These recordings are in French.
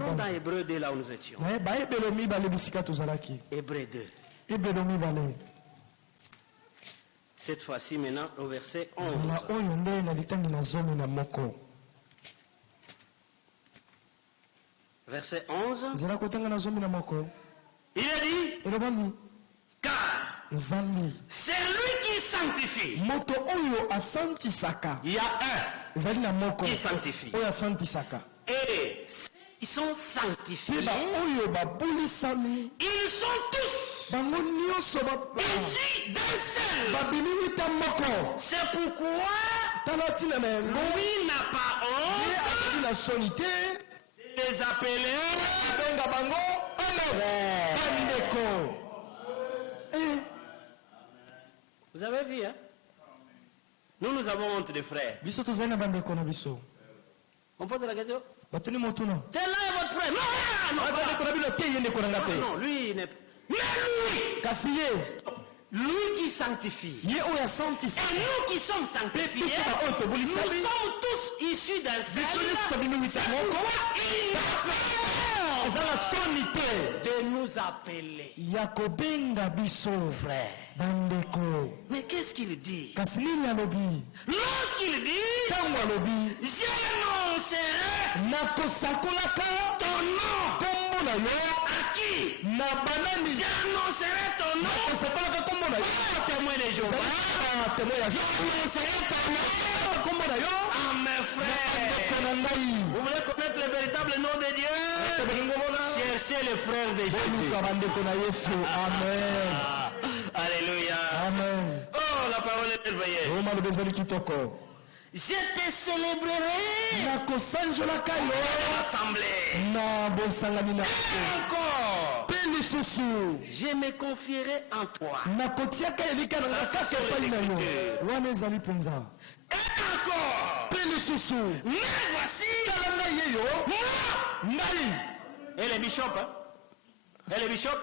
Rentrons dans Hébreu 2 là où nous étions. Hébreu 2. Cette fois-ci maintenant au verset 11. Verset 11. Il a dit, car c'est lui qui sanctifie. Il y a un qui sanctifie. Et ils sont sanctifiés. Ils sont tous issus d'un seul. C'est pourquoi lui n'a pas honte de les appeler. Vous avez vu, hein? Nous avons honte des frères. On pose la question. Tel là est votre frère. Non, lui n'est pas. Mais lui qui sanctifie. Et nous qui sommes sanctifiés, nous sommes tous issus d'un seul. De nous appeler frères. Mais qu'est-ce qu'il dit? Lorsqu'il dit, j'annoncerai ton nom à qui? J'annoncerai ton nom à témoin de Jéhovah. J'annoncerai ton nom à mes frères. Vous voulez connaître le véritable nom de Dieu? Cherchez les frères de Jésus. Amen. Alléluia. Amen. Oh, la parole est merveilleuse. Je te célébrerai l'assemblée. Encore. Je me confierai en toi. Et encore. Mais voici. Et les bishops, hein? Et les bishops,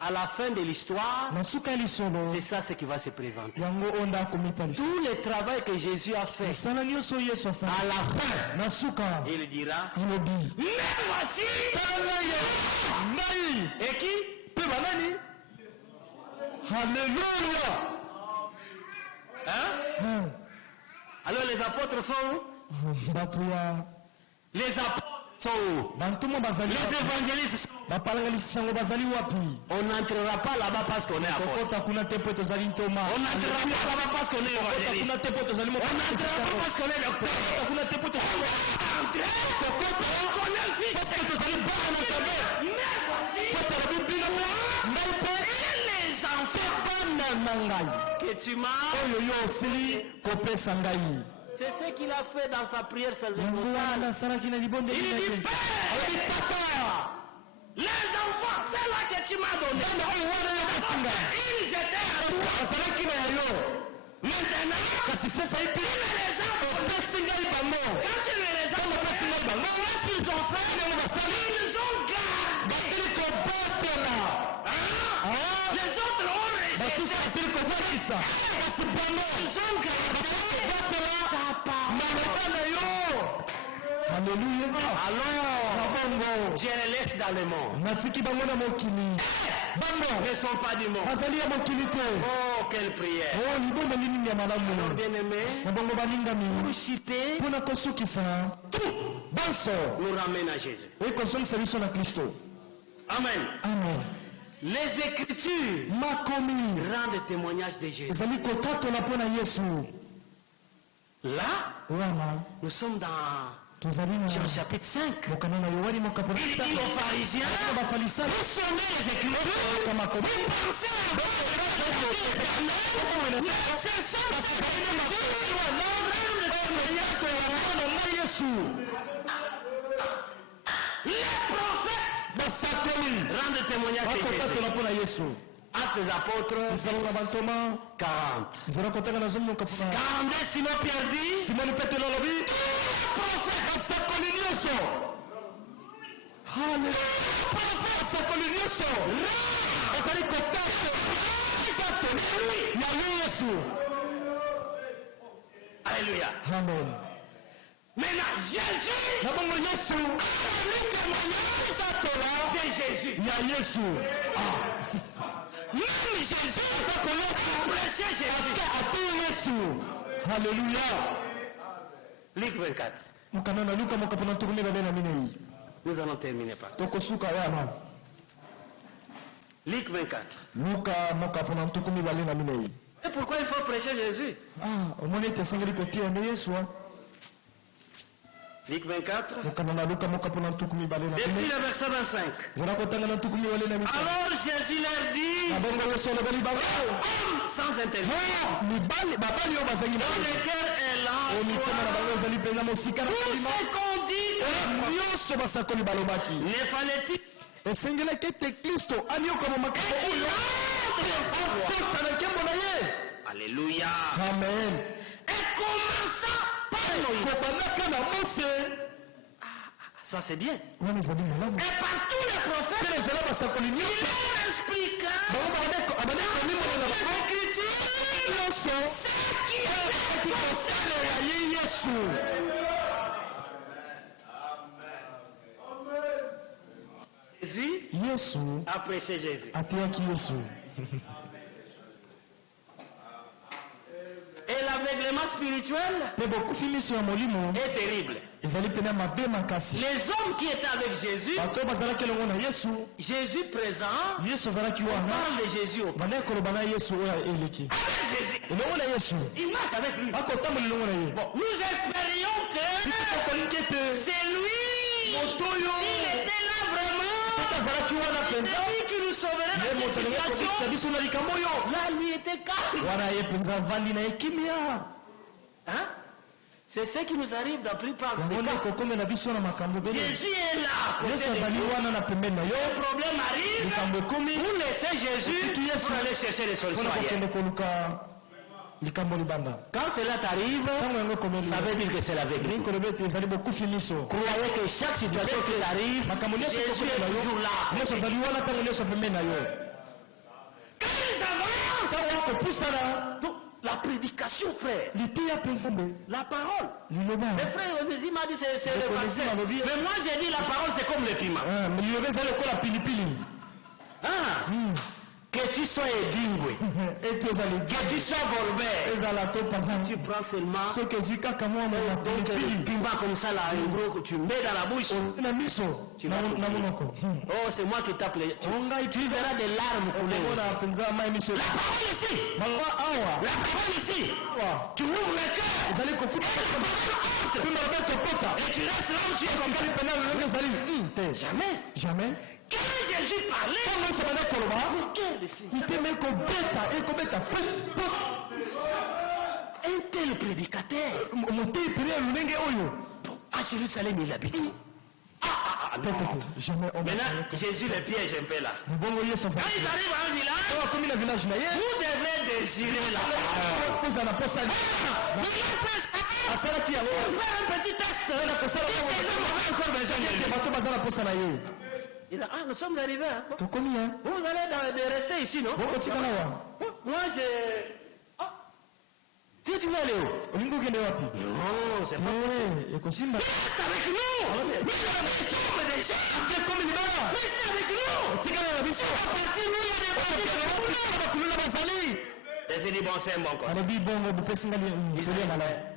à la fin de l'histoire, c'est ça ce qui va se présenter. Tout le travail que Jésus a fait, à la fin, il dira, mais voici. Et qui? Alléluia. Hein? Alors les apôtres sont où? Les apôtres sont où? Les évangélistes sont où? On n'entrera pas là-bas parce qu'on est apôtre. On n'entrera pas là-bas parce qu'on est évangéliste. On n'entrera pas parce qu'on est docteur. On va entrer parce qu'on est le fils. Mais voici, et les enfants que tu m'as. C'est ce qu'il a fait dans sa prière sacerdotale. Il dit, Père, les enfants, c'est là que tu m'as donné. Ils étaient à toi. Maintenant, tu me les as donnés. Quand tu me les as donnés, qu'est-ce qu'ils ont fait? Ils ont gardé. Les autres ont resté. Ils ont gardé. Alléluia. Alors, Dieu les laisse dans le monde. Ne sont pas du monde. Oh, quelle prière. Alors, bien-aimés, pour citer, tout nous ramène à Jésus. Amen. Les Écritures rendent témoignage de Jésus. Là, nous sommes dans Jean chapitre 5. Il dit aux pharisiens, vous sonnez les Écritures, vous pensez à les prophètes rendent témoignage de Jésus. Actes des apôtres 40. 42, Simon Pierre dit, Alléluia. Amen. Maintenant, Jésus a rendu témoignage de Jésus. Même Jésus a prêché Jésus. Alléluia. Luc 24. Nous allons terminer par Luc 24. Et pourquoi il faut prêcher Jésus? Luc 24. Depuis le verset 25. Alors Jésus leur dit, sans intelligence, dans le cœur est là, tout ce qu'on dit, ne fallait-il Alléluia. Amen. Et commença par Moïse. Ça c'est bien. Et par tous les prophètes, il leur expliqua ce qui concerne Jésus a prêché Jésus. Et l'aveuglement spirituel est terrible. Les hommes qui étaient avec Jésus, Jésus présent, on parle de Jésus au passé. Avec Jésus, il marche avec lui. Bon, nous espérions que c'est lui, s'il était là vraiment, c'est lui qui nous sauverait dans cette situation. Là, lui était calme. Hein? C'est ce qui nous arrive dans la plupart des cas. Jésus est là. Le problème arrive. Vous laissez Jésus pour aller chercher les solutions ailleurs. Quand cela t'arrive, ça veut dire que c'est la vérité. Croyez que chaque situation qui t'arrive, Jésus est toujours là. Quand ils avancent, la prédication, frère, la parole. Le frère Jésus m'a dit c'est le vaccin. Mais moi j'ai dit la parole c'est comme le piment. Que tu sois édingwe, que tu sois gorbert, tu prends seulement donc le piment comme ça là, un gros que tu mets dans la bouche. Oh, c'est moi qui t'appelle. Tu verras des larmes couler. La parole ici. La parole ici. Tu ouvres le cœur. Et tu restes là où tu es comme ça. Jamais. Quand Jésus parlait, un tel prédicateur à Jérusalem il habite. Maintenant, Jésus le piège un peu là. Quand ils arrivent à un village, vous devez désirer la parole. Pour faire un petit test. Si ces hommes avaient encore besoin de lui. Il a dit, nous sommes arrivés. Hein? Vous allez rester ici, non? Moi, tu veux aller où? Non, c'est pas possible. Reste avec nous. Reste avec nous. Et j'ai dit, bon, c'est un bon conseil.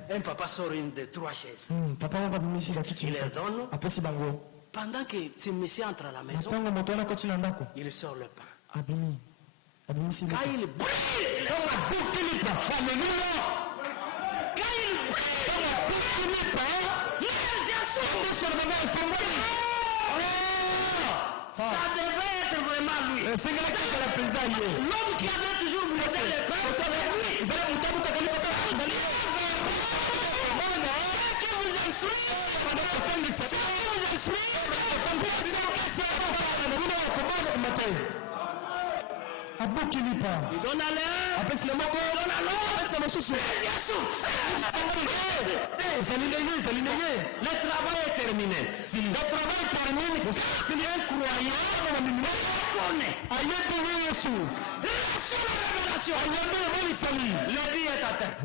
Un papa sort une de 3 chaises. Il leur donne. Pendant que ce monsieur entre à la maison, il sort le pain. Quand il brise le pain, ça devait être vraiment lui. L'homme qui avait toujours brisé le pain, c'est lui. Il donne à l'un, il donne à l'autre. Le travail est terminé. Le travail termine. Si un croyant connaît la révélation, le but est atteint.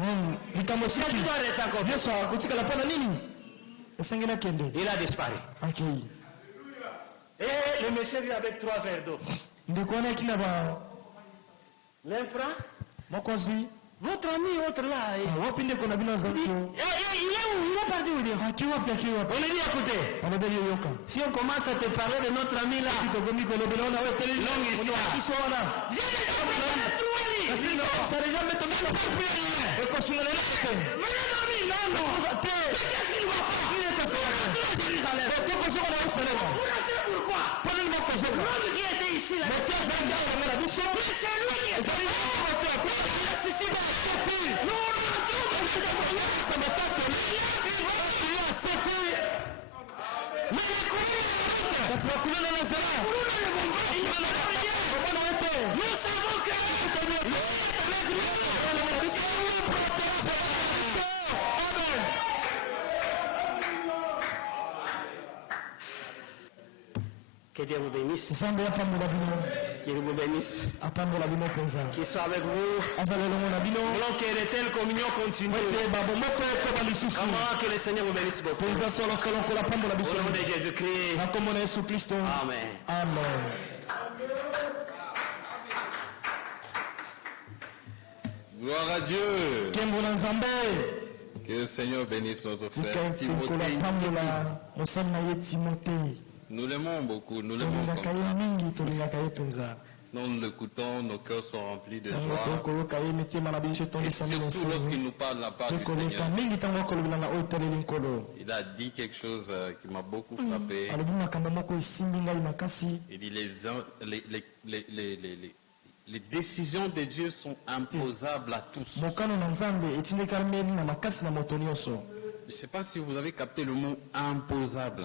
Tu dois rester encore. Il a disparu. Ok. Et le monsieur vient avec 3 verres d'eau. L'empereur, votre ami, autre là. Il est où? Il est parti où? On est dit, écoutez, si on commence à te parler de notre ami là, longue histoire. J'ai déjà préparé 3 lits. Ça n'a jamais tombé sur le venez dormir. Non. Qu'est-ce qu'il ne va pas? Il est à Jérusalem. Pourquoi? L'homme qui était ici là. Mais c'est lui qui est venu. Nous savons que que Dieu vous bénisse. Que Dieu vous bénisse. Qu'il soit avec vous. Voulons que de telles communions continuent. Comment que le Seigneur vous bénisse beaucoup. Au nom de Jésus-Christ. Amen. Gloire à Dieu. Que le Seigneur bénisse notre frère Timothée. Nous l'aimons beaucoup, nous l'aimons comme ça. Nous l'écoutons, nos cœurs sont remplis de joie. Et surtout lorsqu'il nous parle de la part du Seigneur. Il a dit quelque chose qui m'a beaucoup frappé. Il dit les décisions de Dieu sont imposables à tous. Je ne sais pas si vous avez capté le mot imposable.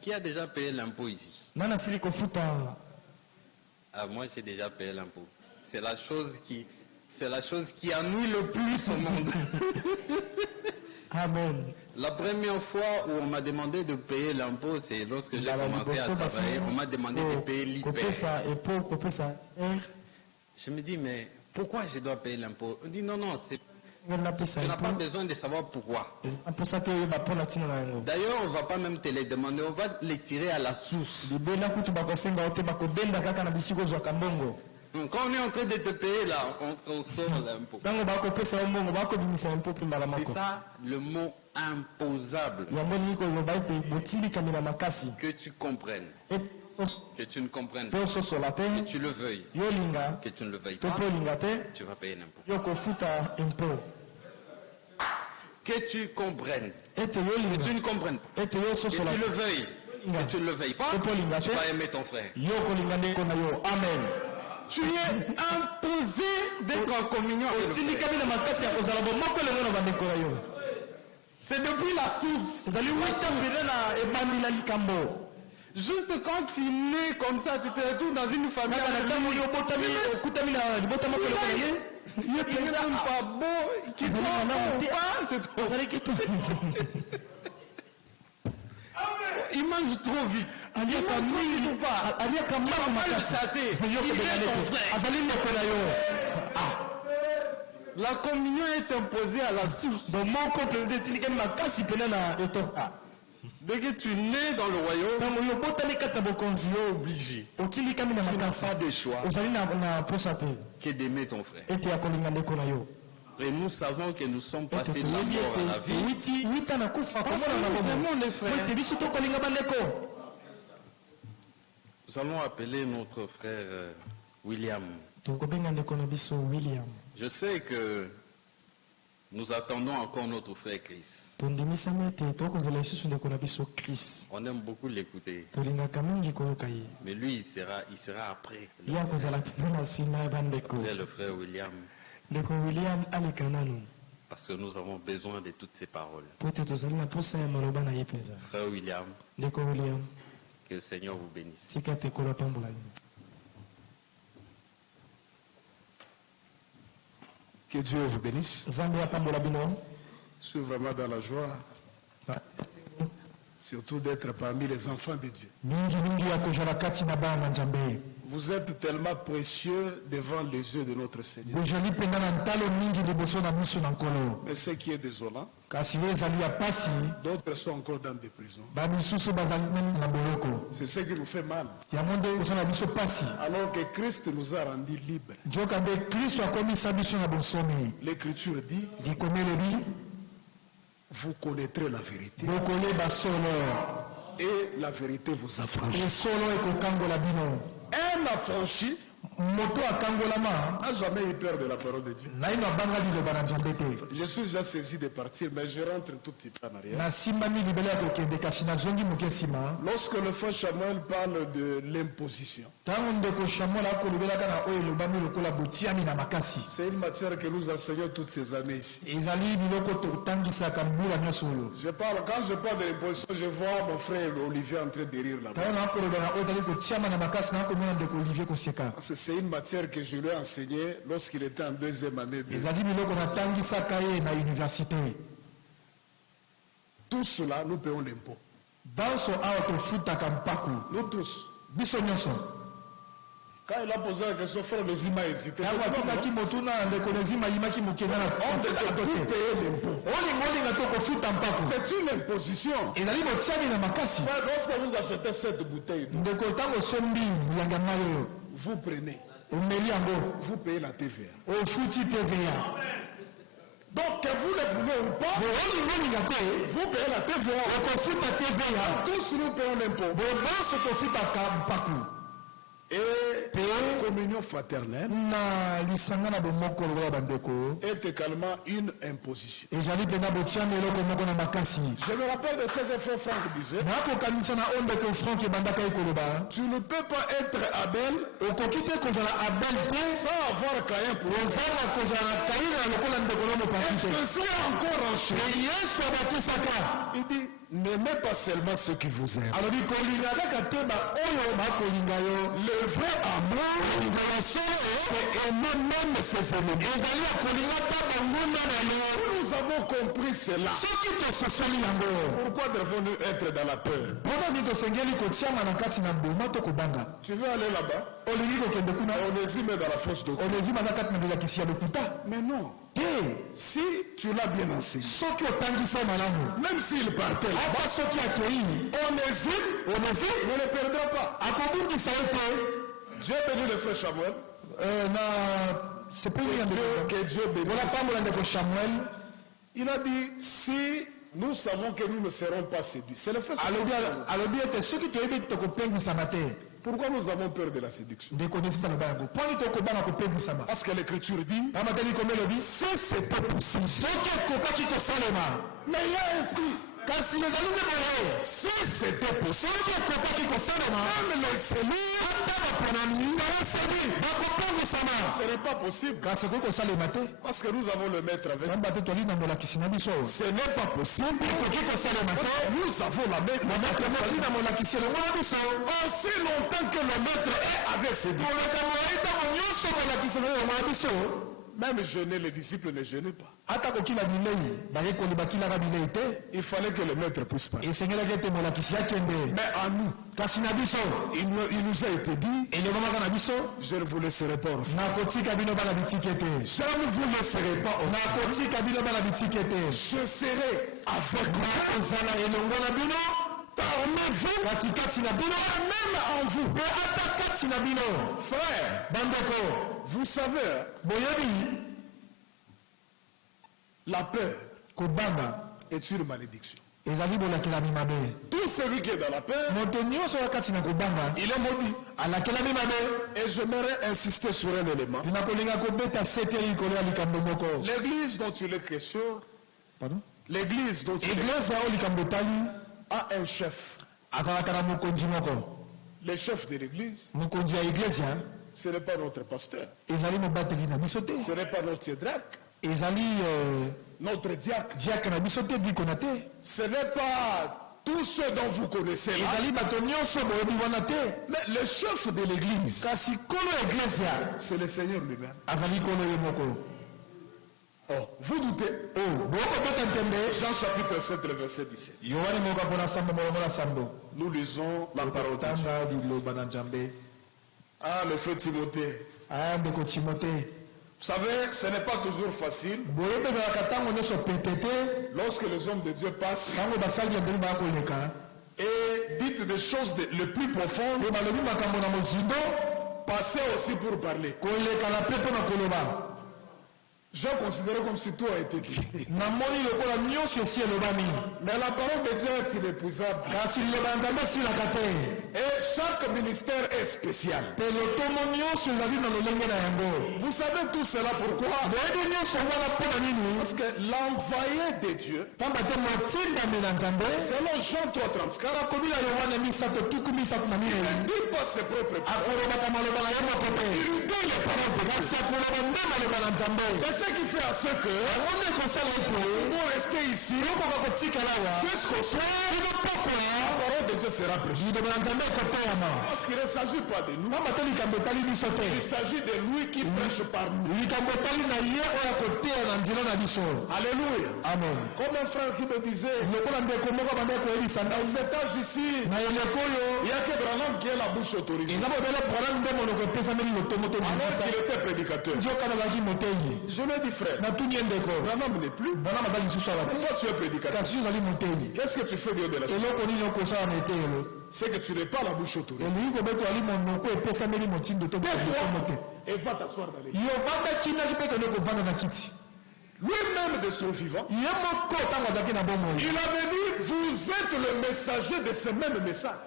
Qui a déjà payé l'impôt ici? Moi j'ai déjà payé l'impôt. C'est la chose qui ennuie le plus au monde. Amen. La première fois où on m'a demandé de payer l'impôt, c'est lorsque j'ai commencé à travailler. On m'a demandé de payer l'IPR. Je me dis, mais pourquoi je dois payer l'impôt? On dit, non, tu n'as pas besoin de savoir pourquoi. D'ailleurs, on ne va pas même te les demander, on va les tirer à la source. Quand on est en train de te payer là, on sort l'impôt. C'est ça le mot imposable. Que tu comprennes. Que tu ne comprennes pas. Que tu le veuilles. Que tu ne le veuilles pas. Tu vas payer l'impôt. Que tu comprennes. Que tu ne comprennes pas. Que tu le veuilles. Que tu ne le veuilles pas. Tu vas aimer ton frère. Amen. Tu es imposé d'être en communion avec le frère. C'est depuis la source. Juste quand tu nais comme ça, tu te retrouves dans une famille. Il n'est même pas beau. Qui soit c'est trop. Il mange trop vite. Il ne pas. Il va pas le chasser. Il est ton frère. La communion est imposée à la source. Dès que tu nais dans le royaume, tu es obligé. Tu n'as pas de choix que d'aimer ton frère. Et nous savons que nous sommes passés de la mort à la vie. Parce que nous aimons les frères. Nous allons appeler notre frère William. Je sais que nous attendons encore notre frère Chris. On aime beaucoup l'écouter. Mais lui, il sera après. Après le frère William. Parce que nous avons besoin de toutes ces paroles. Frère William, que le Seigneur vous bénisse. Que Dieu vous bénisse. Je suis vraiment dans la joie Surtout d'être parmi les enfants de Dieu. Vous êtes tellement précieux devant les yeux de notre Seigneur. Mais ce qui est désolant, d'autres sont encore dans des prisons. C'est ce qui nous fait mal. Alors que Christ nous a rendus libres. L'Écriture dit, vous connaîtrez la vérité. Et la vérité vous affranchit. Un affranchi n'a jamais eu peur de la parole de Dieu. Je suis déjà saisi de partir, mais je rentre un tout petit peu en arrière. Lorsque le frère Samuel parle de l'imposition, c'est une matière que nous enseignons toutes ces années ici. Quand je parle de l'imposition, je vois mon frère Olivier en train de rire là-bas. C'est une matière que je lui ai enseignée lorsqu'il était en deuxième année. Tout cela, nous payons l'impôt. Nous tous. Quand il a posé la question, frère Lezima a hésité. Vous payez l'impôt. C'est une imposition. Lorsque vous achetez cette bouteille, vous prenez. Vous payez la TVA. Donc, que vous le voulez ou pas, vous payez la TVA. Tous nous payons l'impôt. Et la communion fraternelle est également une imposition. Je me rappelle de ce que frère Franck disait. Tu ne peux pas être Abel sans avoir Caïn pour être encore en il dit, n'aimez pas seulement ceux qui vous aiment. Le vrai amour, c'est aimer même ses ennemis. Nous avons compris cela. Pourquoi devons-nous être dans la peur? Tu veux aller là-bas? On les y met dans la fosse d'eau. Mais non. Si tu l'as bien enseigné, même s'il partait là-bas, on hésite, on ne le perdra pas. Dieu bénit le frère Samuel. Que Dieu bénisse. Il a dit, si nous savons que nous ne serons pas séduits, c'est le frère Samuel. Pourquoi nous avons peur de la séduction? Parce que l'Écriture dit, si c'était possible, mais il y a ainsi. Si c'était possible, même les cellules ce n'est pas possible. Parce que nous avons le maître avec nous. Ce n'est pas possible. Nous avons la maître. Aussi longtemps que le maître est avec ses disciples. Même jeûner, les disciples ne jeûnaient pas. Il fallait que le maître puisse parler. Mais à nous, il nous a été dit, je ne vous laisserai pas orphelins. Je ne vous laisserai pas orphelins. Je serai avec vous. Parmi vous, même en vous. Frère, vous savez, la peur est une malédiction. Tout celui qui est dans la peur, il est maudit. Et j'aimerais insister sur un élément. L'église dont il est question, l'église dont il est question a un chef. Le chef de l'église, ce n'est pas notre pasteur. Ce n'est pas notre diacre. Notre diacre. Ce n'est pas tous ceux dont vous connaissez là. Mais le chef de l'église, c'est le Seigneur lui-même. Oh, vous doutez? Jean chapitre 7, le verset 17. Nous lisons la parole de Dieu. Ah, le frère Timothée. Vous savez, ce n'est pas toujours facile. Lorsque les hommes de Dieu passent et dites des choses les plus profondes, passez aussi pour parler. Je considère comme si tout a été dit. Mais la parole de Dieu est inépuisable. Et chaque ministère est spécial. Vous savez tout cela pourquoi? Parce que l'envoyé de Dieu, selon Jean 3:34, il ne dit pas ses propres paroles. Il lui donne les paroles. C'est ce qui fait à ce que nous rester ici jusqu'au soir. La parole de Dieu sera prêchée. Parce qu'il ne s'agit pas de nous. Il s'agit de lui qui prêche par nous. Alléluia. Amen. Comme un frère qui me disait, dans cet âge ici, il n'y a que Branham qui a la bouche autorisée. Alors qu'il était prédicateur. Je me dis frère, Branham n'est plus. Pourquoi tu es prédicateur? Qu'est-ce que tu fais de la chose? C'est que tu n'es pas la bouche autorisée. Et va t'asseoir dans les lui-même de son vivant, il avait dit, vous êtes le messager de ce même message.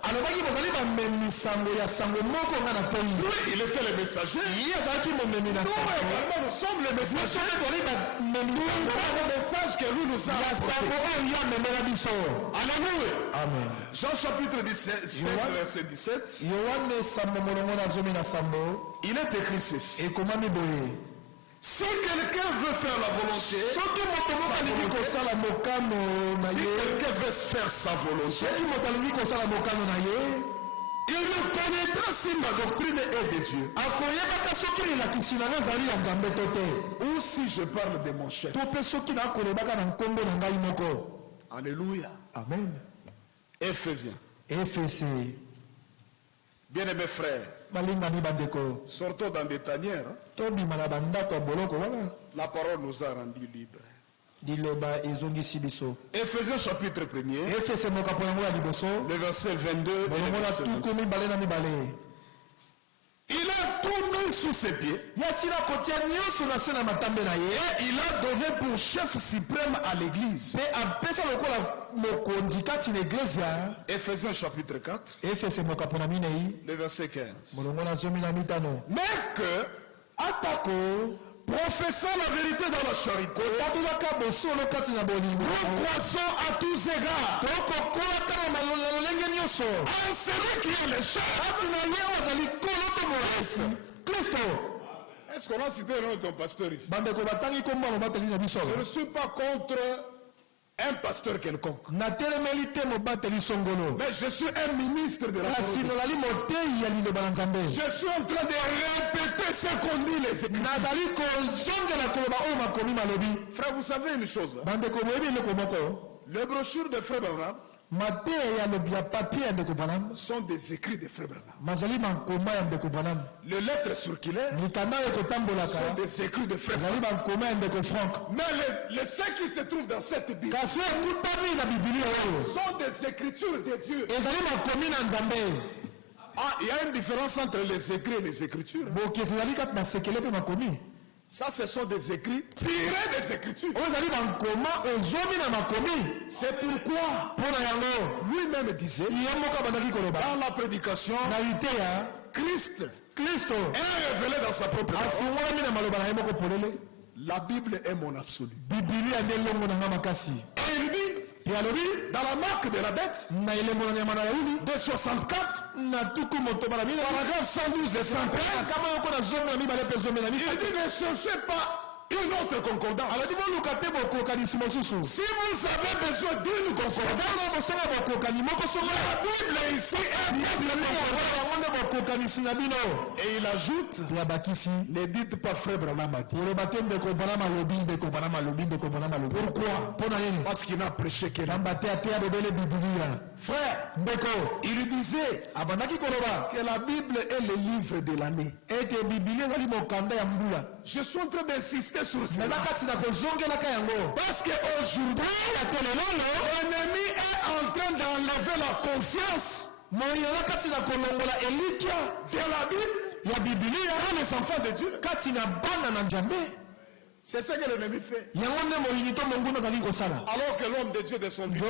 Lui, il était le messager. Nous également, nous sommes les messagers. Nous avons le message que lui nous a apporté. Alléluia. Amen. Jean chapitre 17, verset 17. Il est écrit ceci. Si quelqu'un veut faire la volonté, si quelqu'un veut faire sa volonté, il reconnaîtra si ma doctrine est de Dieu. Ou si je parle de mon chef. Alléluia. Amen. Éphésiens. Bien-aimés frères, sortons dans des tanières. La parole nous a rendus libres. Éphésiens chapitre 1er, le verset 22. Il a tout mis sous ses pieds. Et il a donné pour chef suprême à l'église. Éphésiens chapitre 4, le verset 15. Mais que, professant la vérité dans la charité, nous croissons à tous égards en celui qui est le chef. Est-ce qu'on a cité le nom de ton pasteur ici? Je ne suis pas contre un pasteur quelconque. Mais je suis un ministre de la parole. Je suis en train de répéter ce qu'on dit les Écritures. Frère, vous savez une chose. Les brochures de Frère Branham sont des écrits de Frère Branham. Les lettres circulaires sont des écrits de Frère Branham. Mais ceux qui se trouvent dans cette Bible sont des écritures de Dieu. Ah, il y a une différence entre les écrits et les écritures. Ça, ce sont des écrits tirés des Écritures. C'est pourquoi lui-même disait dans la prédication, Christ est révélé dans sa propre parole. La Bible est mon absolu. Et il dit, dans la marque de la bête, de 64, paragraphe 112 et 113, il dit ne cherchez pas une autre concordance. Si vous avez besoin d'une concordance, la Bible ici est et il ajoute, ne dites pas frère Branham. Pourquoi? Parce qu'il n'a prêché que la frère, il disait que la Bible est le livre de l'année. Je suis en train d'insister sur cela. Parce qu'aujourd'hui, l'ennemi est en train d'enlever la confiance de la Bible dans les enfants de Dieu. C'est ce que l'ennemi fait. Alors que l'homme de Dieu de son vivant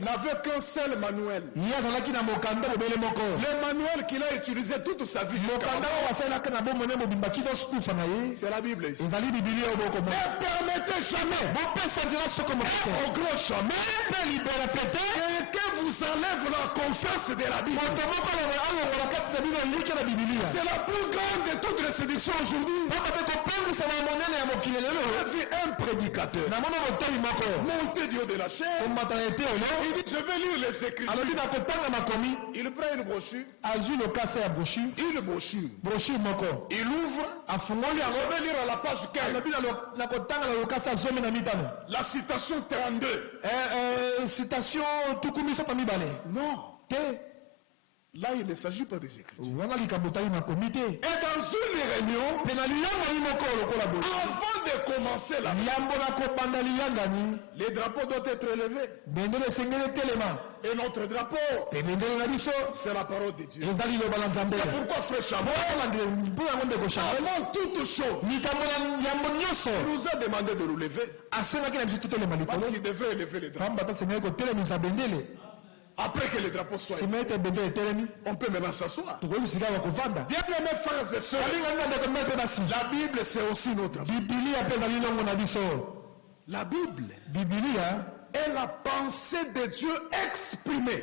n'avait qu'un seul manuel. Le manuel qu'il a utilisé toute sa vie. C'est la Bible ici. Ne permettez jamais au grand chemin que vous enlève la confiance de la Bible. C'est la plus grande de toutes les séductions aujourd'hui. Un prédicateur monté du haut de la chair, il dit je vais lire les Écritures. Il prend une brochure, il ouvre, je vais lire à la page 15 la citation 32. Non, là, il ne s'agit pas des Écritures. Et dans une réunion, avant de commencer la les drapeaux doivent être élevés. Et notre drapeau, c'est la parole de Dieu. C'est pourquoi frère Chabot, avant toute chose, il nous a demandé de nous lever. Parce qu'il devait élever les drapeaux. Après que le drapeau soit élevé, on peut maintenant s'asseoir. Bien aimés frères et sœurs, la Bible c'est aussi notre vie. La Bible est la pensée de Dieu exprimée.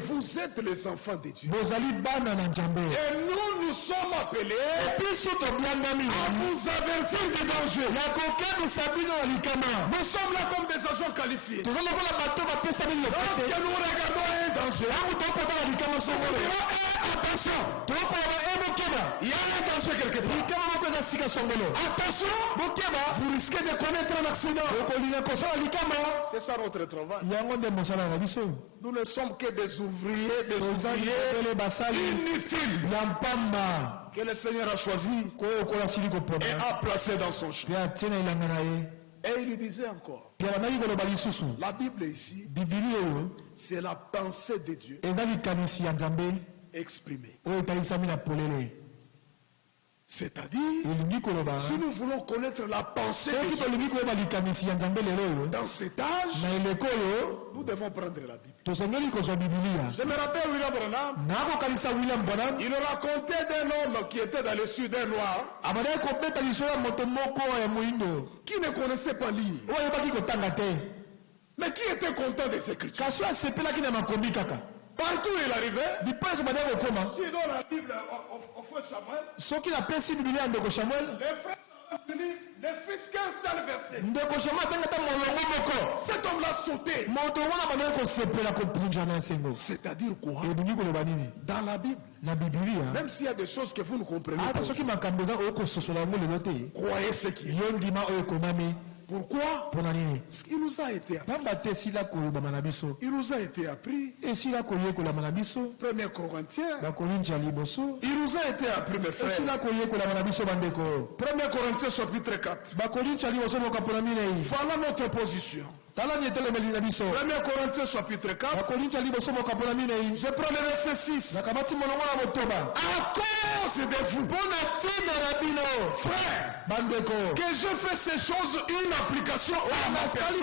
Vous êtes les enfants de Dieu. Et nous sommes appelés à vous avertir des dangers. Nous sommes là comme des agents qualifiés. Lorsque nous regardons un danger, attention, il y a un danger quelque part. Attention, vous risquez de commettre un accident. C'est ça notre travail. Nous ne sommes que des ouvriers inutiles que le Seigneur a choisi et a placé dans son champ. Et il lui disait encore, la Bible ici, c'est la pensée de Dieu exprimée. C'est-à-dire, si nous voulons connaître la pensée de Dieu dans cet âge, nous devons prendre la Bible. Je me rappelle William Branham, il racontait d'un homme qui était dans le sud, d'un noir, qui ne connaissait pas lire, mais qui était content des Écritures. Partout il arrivait, si dans la Bible au frère Samuel, les frères ne fils qu'un seul verset. Cet homme-là sauté. C'est-à-dire quoi? Dans la Bible, même s'il y a des choses que vous ne comprenez pas, croyez ce qui est. Pourquoi? Parce qu'il nous a été appris. Il nous a été appris. 1 Corinthiens. Il nous a été appris, mes frères. 1 Corinthiens chapitre 4. Voilà notre position. 1 Corinthiens chapitre 4. Je prends le verset 6. À cause de vous, frère, que je fais ces choses une application à ma personne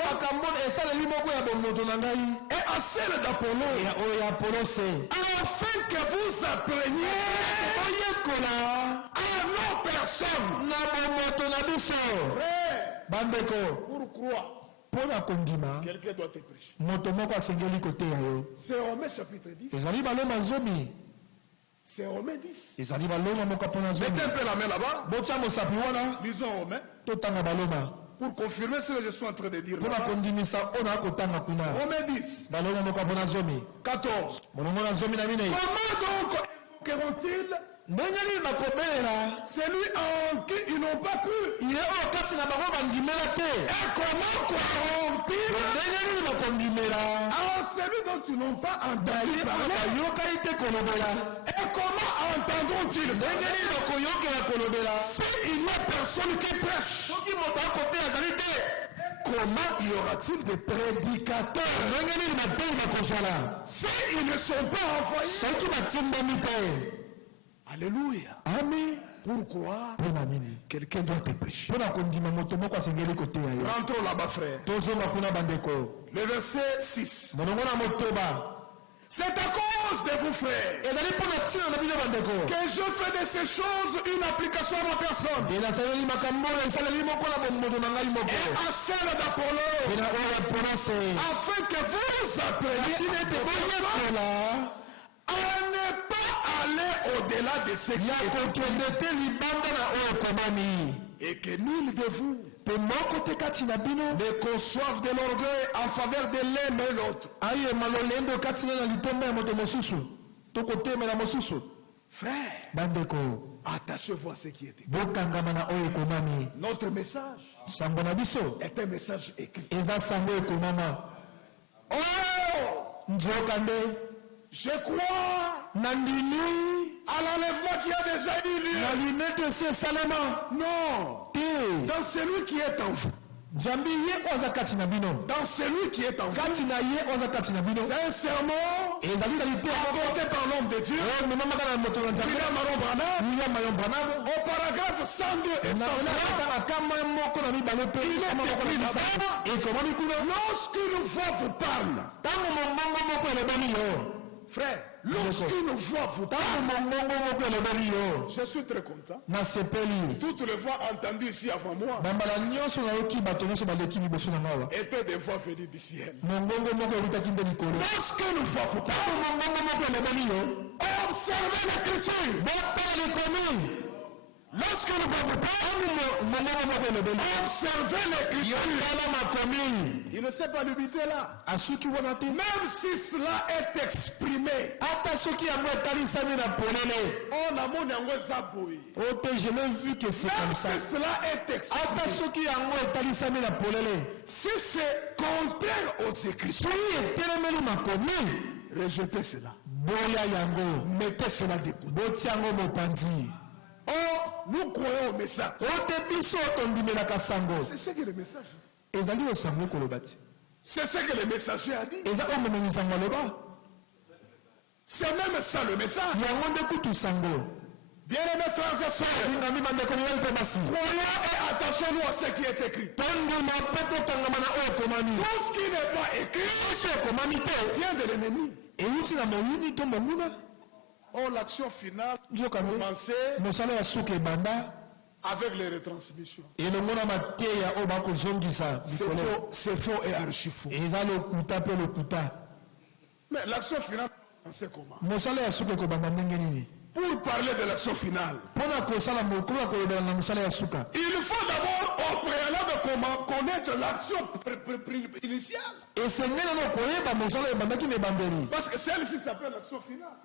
et à celle d'Apollon, afin que vous appreniez à nos personnes. Frère, pour croire, quelqu'un doit te prêcher. C'est Romains chapitre 10. C'est Romains 10. Mettez un peu la main là-bas. Lisons Romains. Pour confirmer ce que je suis en train de dire. Romains 10. 14. Comment donc évoqueront-ils celui en qui ils n'ont pas cru? Et comment croiront-ils en celui dont ils n'ont pas entendu parler? Et comment entendront-ils s'il n'y a personne qui prêche? Comment y aura-t-il des prédicateurs s'ils ne sont pas envoyés? Alléluia. Amen. Pourquoi quelqu'un doit te prêcher? Rentrons là-bas, frère. Le verset 6. C'est à cause de vous, frères, que je fais de ces choses une application à ma personne. Et à celle d'Apollo. Afin que vous appreniez à ne pas aller au-delà de ce qui est et que nul de vous ne conçoive de l'orgueil en faveur de l'un et l'autre. Frère, attachez-vous à ce qui est écrit. Notre message est un message écrit. Oh, je crois à l'enlèvement qui a déjà eu lieu. Non. Dans celui qui est en vous. Dans celui qui est en vous. C'est un sermon apporté par l'homme de Dieu. Au paragraphe 102 et 103. Lorsqu'une voix vous parle, frère, lorsqu'une voix vous parle, je suis très content. Toutes les voix entendues ici avant moi étaient des voix venues du ciel. Lorsqu'une voix vous parle, observez l'écriture. Lorsque nous vous parle, observez l'écriture. Il ne sait pas limiter là. Même si cela est exprimé. Je l'ai vu que c'est comme ça. Si cela est exprimé. Si c'est contraire aux écritures, rejetez cela. Mettez cela debout. Oh, nous croyons au message. C'est ce que le message dit. C'est ce que le messager a dit. C'est même ça le message. Bien aimés frères et sœurs, croyons et attachons-nous à ce qui est écrit. Tout ce qui n'est pas écrit vient de l'ennemi. Oh, l'action finale commençait avec les retransmissions. C'est faux et archi faux. Mais l'action finale commençait comment? Pour parler de l'action finale, il faut d'abord au préalable connaître l'action initiale. Parce que celle-ci s'appelle l'action finale.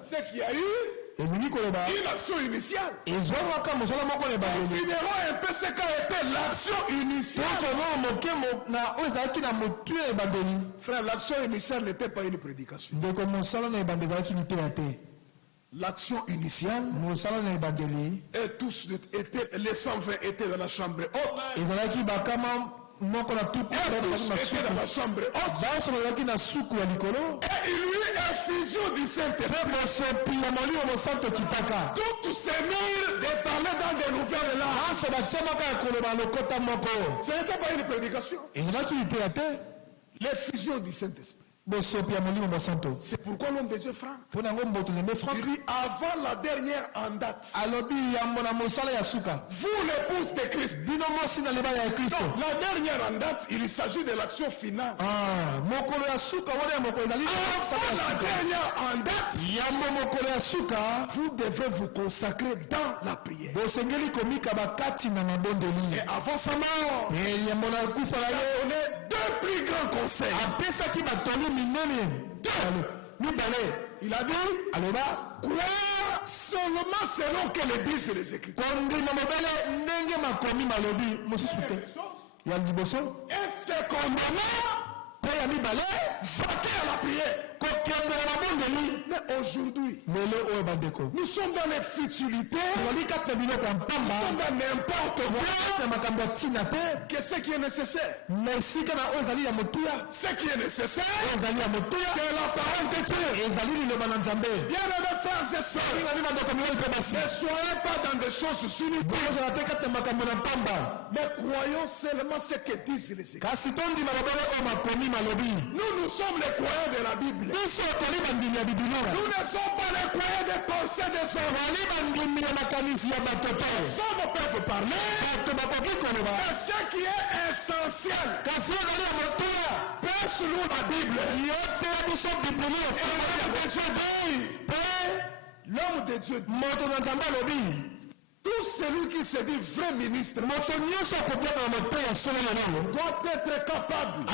C'est qu'il y a eu une action initiale. Considérons un peu ce qu'a été l'action initiale. Frère, l'action initiale n'était pas une prédication. L'action initiale, et tous étaient, les 120 étaient dans la chambre haute. Et tous étaient dans la chambre haute. Et il y eut effusion du Saint-Esprit. Toutes ces murs déparlaient dans des nouvelles langues. Ce n'était pas une prédication. L'effusion du Saint-Esprit. C'est pourquoi l'homme de Dieu Franck. Il dit avant la dernière en date. Vous l'épouse de Christ. Donc, la dernière en date, il s'agit de l'action finale. Avant la dernière en date, vous devez vous consacrer dans la prière. Et avant sa mort, il a donné deux plus grands conseils. Il a dit, croire seulement selon que le disent les Écritures. Et c'est condamné vaquer à la prière. Mais aujourd'hui, nous sommes dans les futilités, nous sommes dans n'importe quoi. Que ce qui est nécessaire, ce qui est nécessaire, c'est la parole de Dieu. Bien aimés frères et sœurs, ne soyez pas dans des choses inutiles, mais croyons seulement ce que disent les Écritures. Nous sommes les croyants de la Bible. Nous ne sommes pas les croyants des pensées des hommes. Les hommes peuvent parler, mais ce qui est essentiel, pêche-nous la Bible. L'homme de Dieu dit, tout celui qui se dit vrai ministre doit être capable de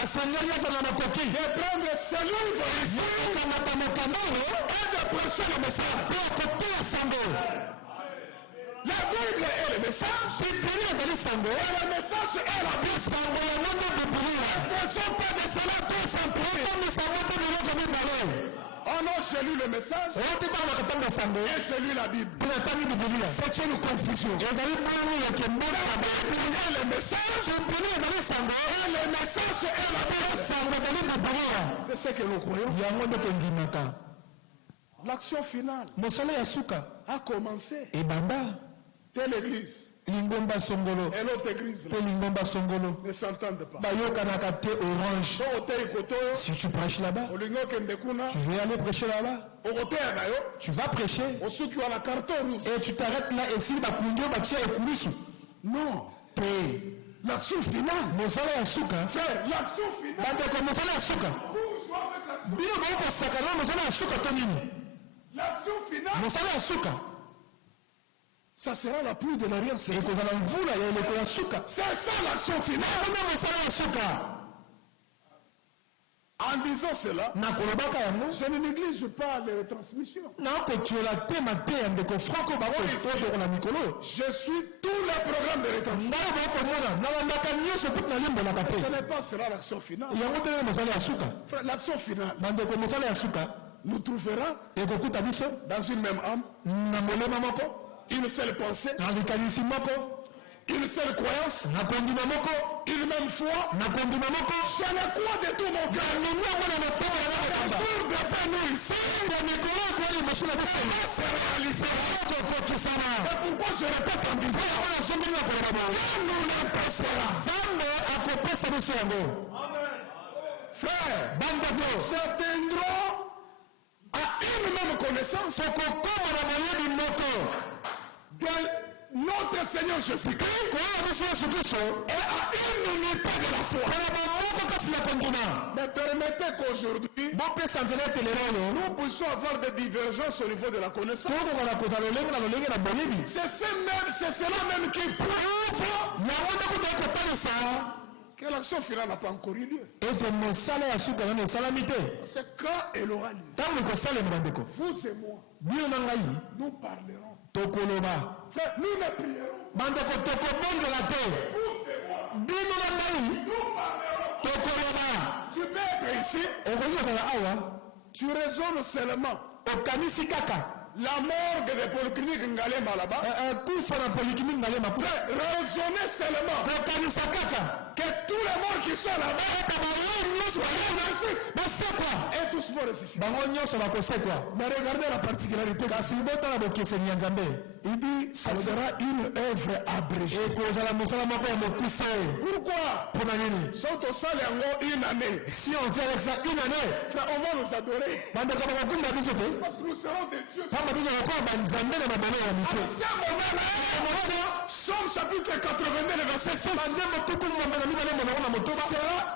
prendre celui ici et de prêcher le message. La Bible est le message, et le message est la Bible. Ne faisons pas de cela tout simplement. Oh non, j'ai lu le message et j'ai lu la Bible. C'est une confusion. La Bible est le message et le message est la Bible. C'est ce que nous croyons. L'action finale a commencé. Telle église et l'autre église ne s'entendent pas. Si tu prêches là-bas, tu veux aller prêcher là-bas, tu vas prêcher et tu t'arrêtes là et si non, l'action finale, frère, l'action finale, ça sera la pluie de l'arrière. C'est ça l'action finale. En disant cela, je ne néglige pas les retransmissions. Je suis tous les programmes de retransmission. Ce n'est pas cela l'action finale. L'action finale nous trouvera dans une même âme, une seule pensée, une seule croyance, une même foi. Je ne crois de tout mon cœur. C'est réalisé. Et pourquoi je répète en disant nous le passera. Frère, s'atteindront à une même connaissance de notre Seigneur Jésus-Christ et à une unité de la foi. Mais permettez qu'aujourd'hui nous puissions avoir des divergences au niveau de la connaissance. C'est cela même qui prouve que l'action finale n'a pas encore eu lieu. C'est quand elle aura lieu. Vous et moi, nous parlerons. Frère, nous ne prierons. Vous et moi, nous parlerons. Tu peux être ici. Tu raisonnes seulement. La morgue de Polyclinique Ngalema là-bas. Raisonnez seulement que tous les morts qui sont là-bas, et tous vont ressusciter. Mais regardez la particularité. Il dit, ça sera une œuvre abrégée. Pourquoi? Une année. Si on fait avec ça une année, frère, on va nous adorer. Parce que nous serons des dieux. À ce moment-là, Somme chapitre 82, le verset 6, sera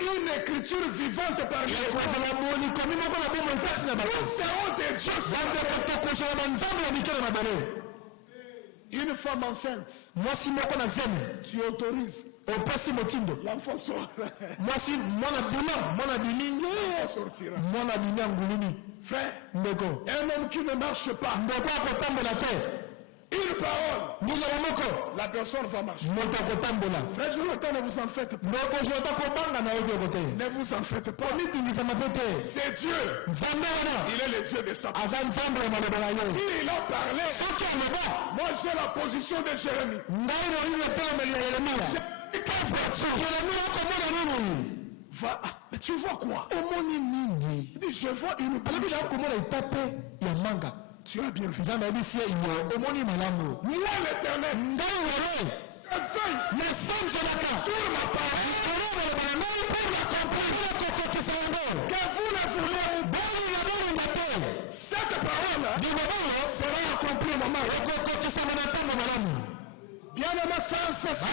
une écriture vivante par les hommes. Nous serons des dieux. Une femme enceinte, tu autorises l'enfant sortira. Frère, un homme qui ne marche pas, une parole, la personne va marcher. Frère Jonathan, ne vous en faites pas. Ne vous en faites pas. C'est Dieu. Il est le Dieu de Satan. Il a parlé. Moi j'ai la position de Jérémie. Va, mais tu vois quoi? Je vois une bouche. Tu as bien vu. Moi l'éternel, je veille sur ma parole pour l'accomplir. Que vous ne voulez cette parole sera accomplie, maman. Bien-aimés frères, c'est ça.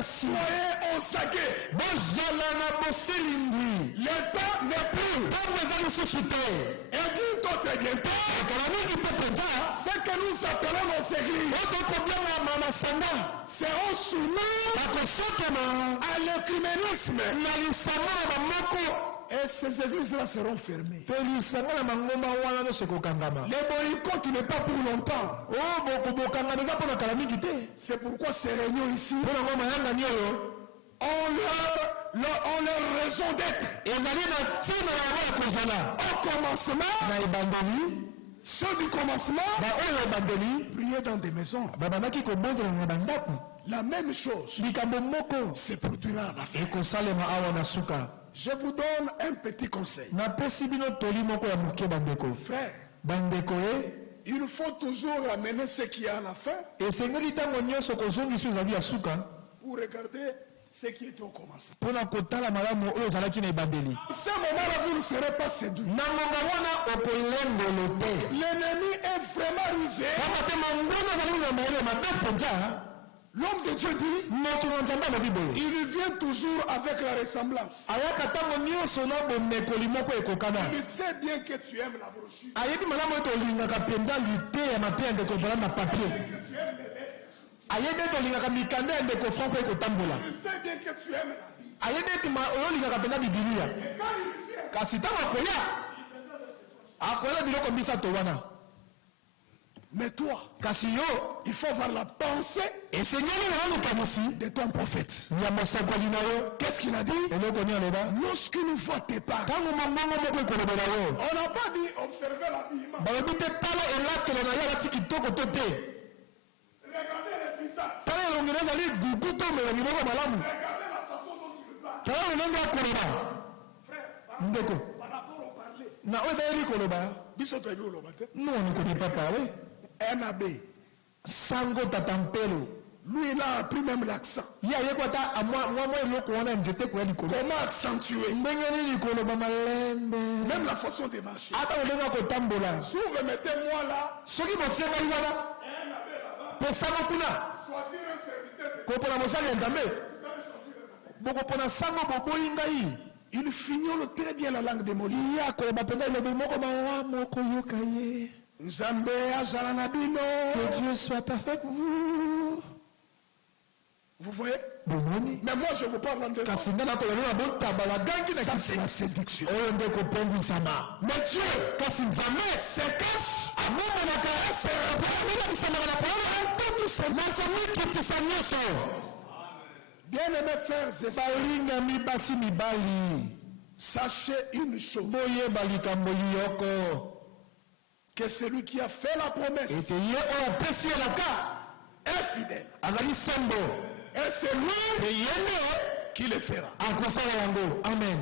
Soyez au saguet. Le temps n'est plus. Et d'une autre bientôt, ce que nous appelons nos églises seront soumis à l'œcuménisme. Et ces églises-là seront fermées. Le boycott n'est pas pour longtemps. C'est pourquoi ces réunions ici ont leur raison d'être. Au commencement, ceux du commencement priaient dans des maisons. La même chose se produira à la fin. Je vous donne un petit conseil. Frère, il faut toujours amener ce qu'il y a à la fin pour regarder ce qui était au commencement. À ce moment-là, vous ne serez pas séduit. L'ennemi est vraiment rusé. L'homme de Dieu dit, il vient toujours avec la ressemblance. Il sait bien que tu aimes la brochure. Il sait bien que tu aimes la Bible. Et quand il vient, mais toi, il faut avoir la pensée de ton prophète. Qu'est-ce qu'il a dit? Lorsqu'il nous voit tes parts, on n'a pas dit observer l'habillement. Regardez les visages. Regardez la façon dont tu le parles. Frère, par rapport au parler. Non, on ne connaît pas parler. Un abbé. Sango Tatampelo. Lui, il a appris même l'accent. Comment accentuer? Même la façon de marcher. Si vous me mettez moi là, un abbé là-bas, choisir un serviteur. Il fignole très bien la langue de Molly. Que Dieu soit avec vous. Vous voyez? Mais moi je vous parle en deux fois. Ça c'est la séduction. Mais Dieu se cache. Bien-aimés frères et sœurs, sachez une chose. Que celui qui a fait la promesse est fidèle. Et c'est lui qui le fera. Amen.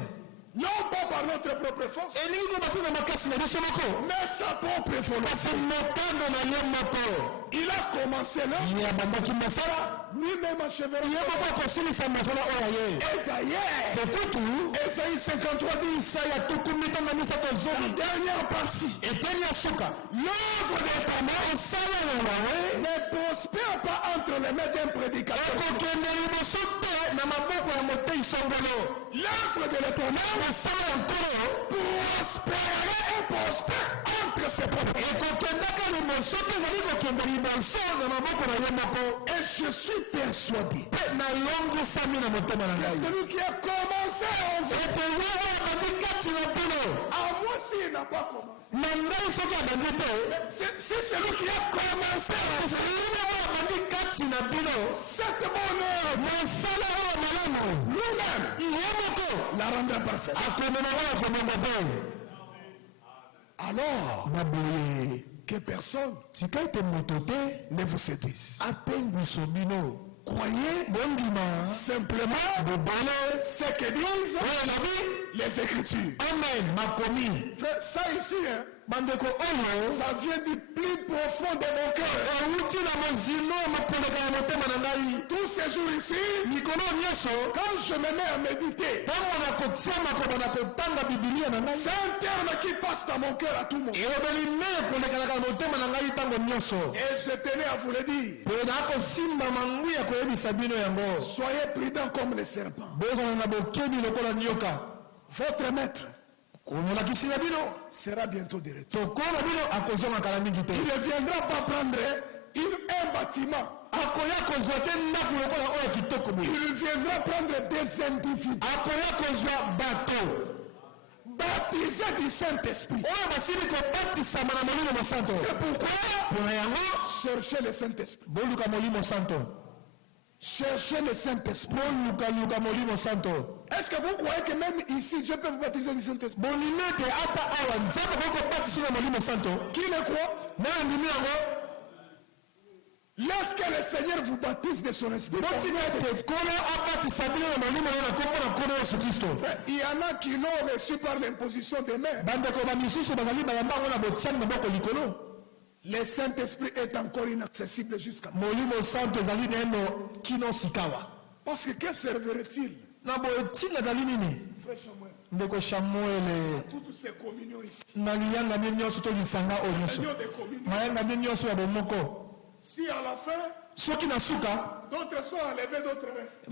Non pas par notre propre force, mais sa propre volonté. Il a commencé là, lui-même achèvera. Et d'ailleurs, Esaïe 53 dit, la dernière partie, l'œuvre des parents ne prospère pas entre les mains d'un prédicateur. L'œuvre de l'Éternel prospérerait et prospère entre ses propres mains. Et je suis persuadé que celui qui a commencé en vous, à moi s'il n'a pas commencé. C'est celui qui a commencé en vous. Cette bonne œuvre, lui-même, la rendra parfaite. Alors, que personne ne vous séduise. Croyez simplement ce que disent les Écritures. Amen. Frère, ça ici, hein, ça vient du plus profond de mon cœur. Tous ces jours ici, quand je me mets à méditer, c'est un terme qui passe dans mon cœur à tout le monde. Et je tenais à vous le dire. Soyez prudents comme les serpents. Votre maître sera bientôt de retour. Il ne viendra pas prendre un bâtiment. Il viendra prendre des individus baptisés du Saint-Esprit. C'est pourquoi cherchez le Saint-Esprit. Cherchez le Saint-Esprit. Est-ce que vous croyez que même ici Dieu peut vous baptiser du Saint-Esprit? Qui le croit? Lorsque le Seigneur vous baptise de son esprit, il y en a qui l'ont reçu par l'imposition des mains. Le Saint-Esprit est encore inaccessible jusqu'à maintenant. Parce que que servirait-il? Frère Samuel, toutes ces communions ici, si à la fin, d'autres sont enlevés, d'autres restent.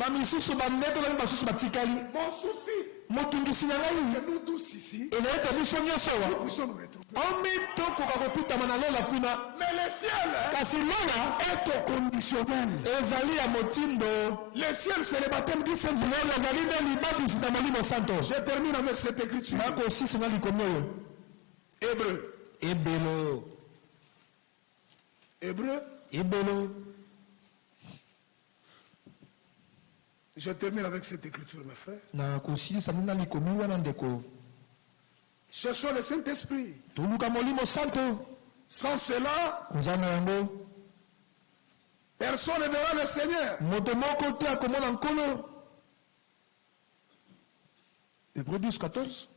Mon souci, que nous tous ici, nous puissions nous retrouver. Mais le ciel est au conditionnel. Le ciel, c'est le baptême du Saint-Esprit. Je termine avec cette écriture. Hébreu. Je termine avec cette écriture, mes frères. Cherchons le Saint-Esprit. Sans cela, personne ne verra le Seigneur. Hébreu 12, 14.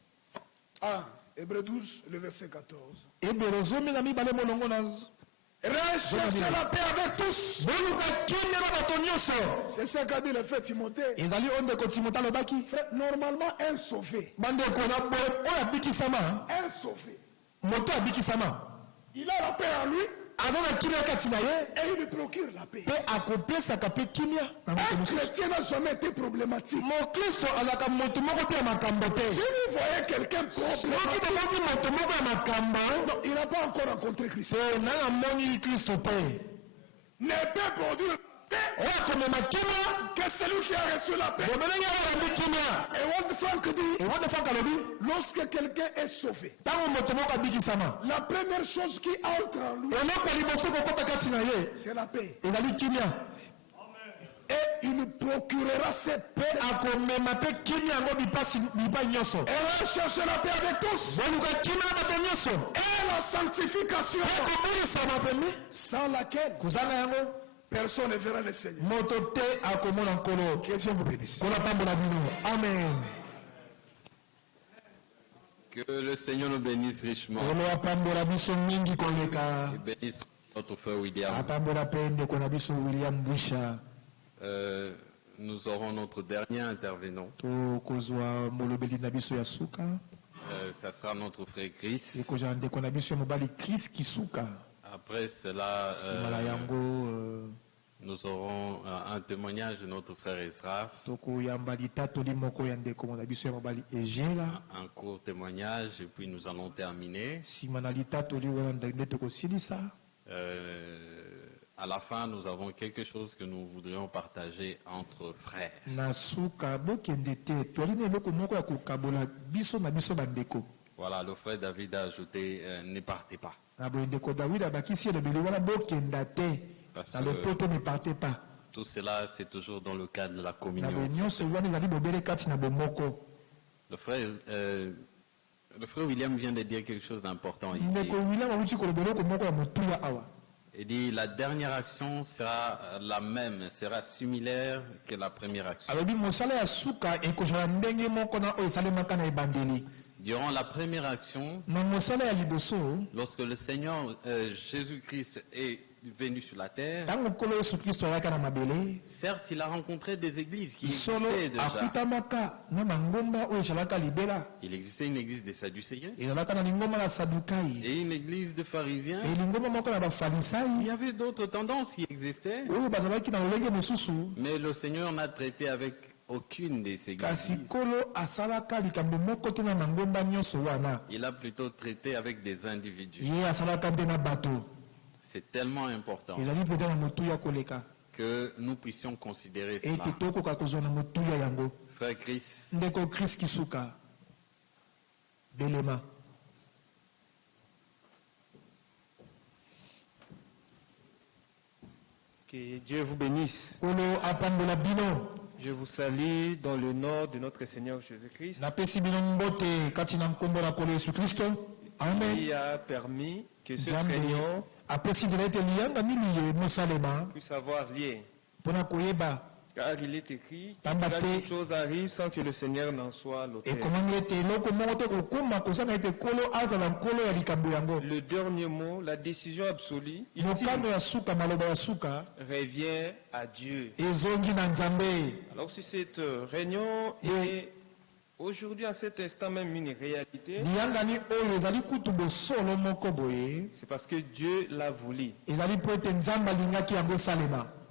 Ah, Hébreu 12, le verset 14. Recherchez la paix avec tous. C'est ce qu'a dit le frère Timothée. Frère, normalement, un sauvé. Un sauvé. Il a la paix en lui. Et il lui procure la paix. Un chrétien n'a jamais été problématique. Si vous voyez quelqu'un problématique, il n'a pas encore rencontré Christ. Ne peut produire que celui qui a reçu la paix. Et Walt Frank dit, lorsque quelqu'un est sauvé, la première chose qui entre en lui, c'est la paix. Et il nous procurera cette paix. Et rechercher la paix avec tous. Et la sanctification, sans laquelle Personne ne verra le Seigneur. Que Dieu vous bénisse. Amen. Que le Seigneur nous bénisse richement. Et bénisse notre frère William. Nous aurons notre dernier intervenant. Ça sera notre frère Chris. Après cela, nous aurons un témoignage de notre frère Esras. Un court témoignage et puis nous allons terminer. À la fin, nous avons quelque chose que nous voudrions partager entre frères. Voilà, le frère David a ajouté ne partez pas. Parce que tout cela, c'est toujours dans le cadre de la communion. Le frère William vient de dire quelque chose d'important ici. Il dit la dernière action sera la même, sera similaire que la première action. Durant la première action, lorsque le Seigneur Jésus-Christ est venu sur la terre, certes, il a rencontré des églises qui existaient déjà. Il existait une église des Sadducéens et une église de pharisiens. Il y avait d'autres tendances qui existaient, mais le Seigneur n'a traité avec aucune de ces églises. Il a plutôt traité avec des individus. C'est tellement important que nous puissions considérer cela. Frère Chris, que Dieu vous bénisse. Je vous salue dans le nom de notre Seigneur Jésus-Christ. Il a permis que ce réunion puisse avoir lieu. Car il est écrit que toute chose arrive sans que le Seigneur n'en soit l'auteur. Le dernier mot, la décision absolue, revient à Dieu. Alors si cette réunion est aujourd'hui à cet instant même une réalité, c'est parce que Dieu l'a voulu.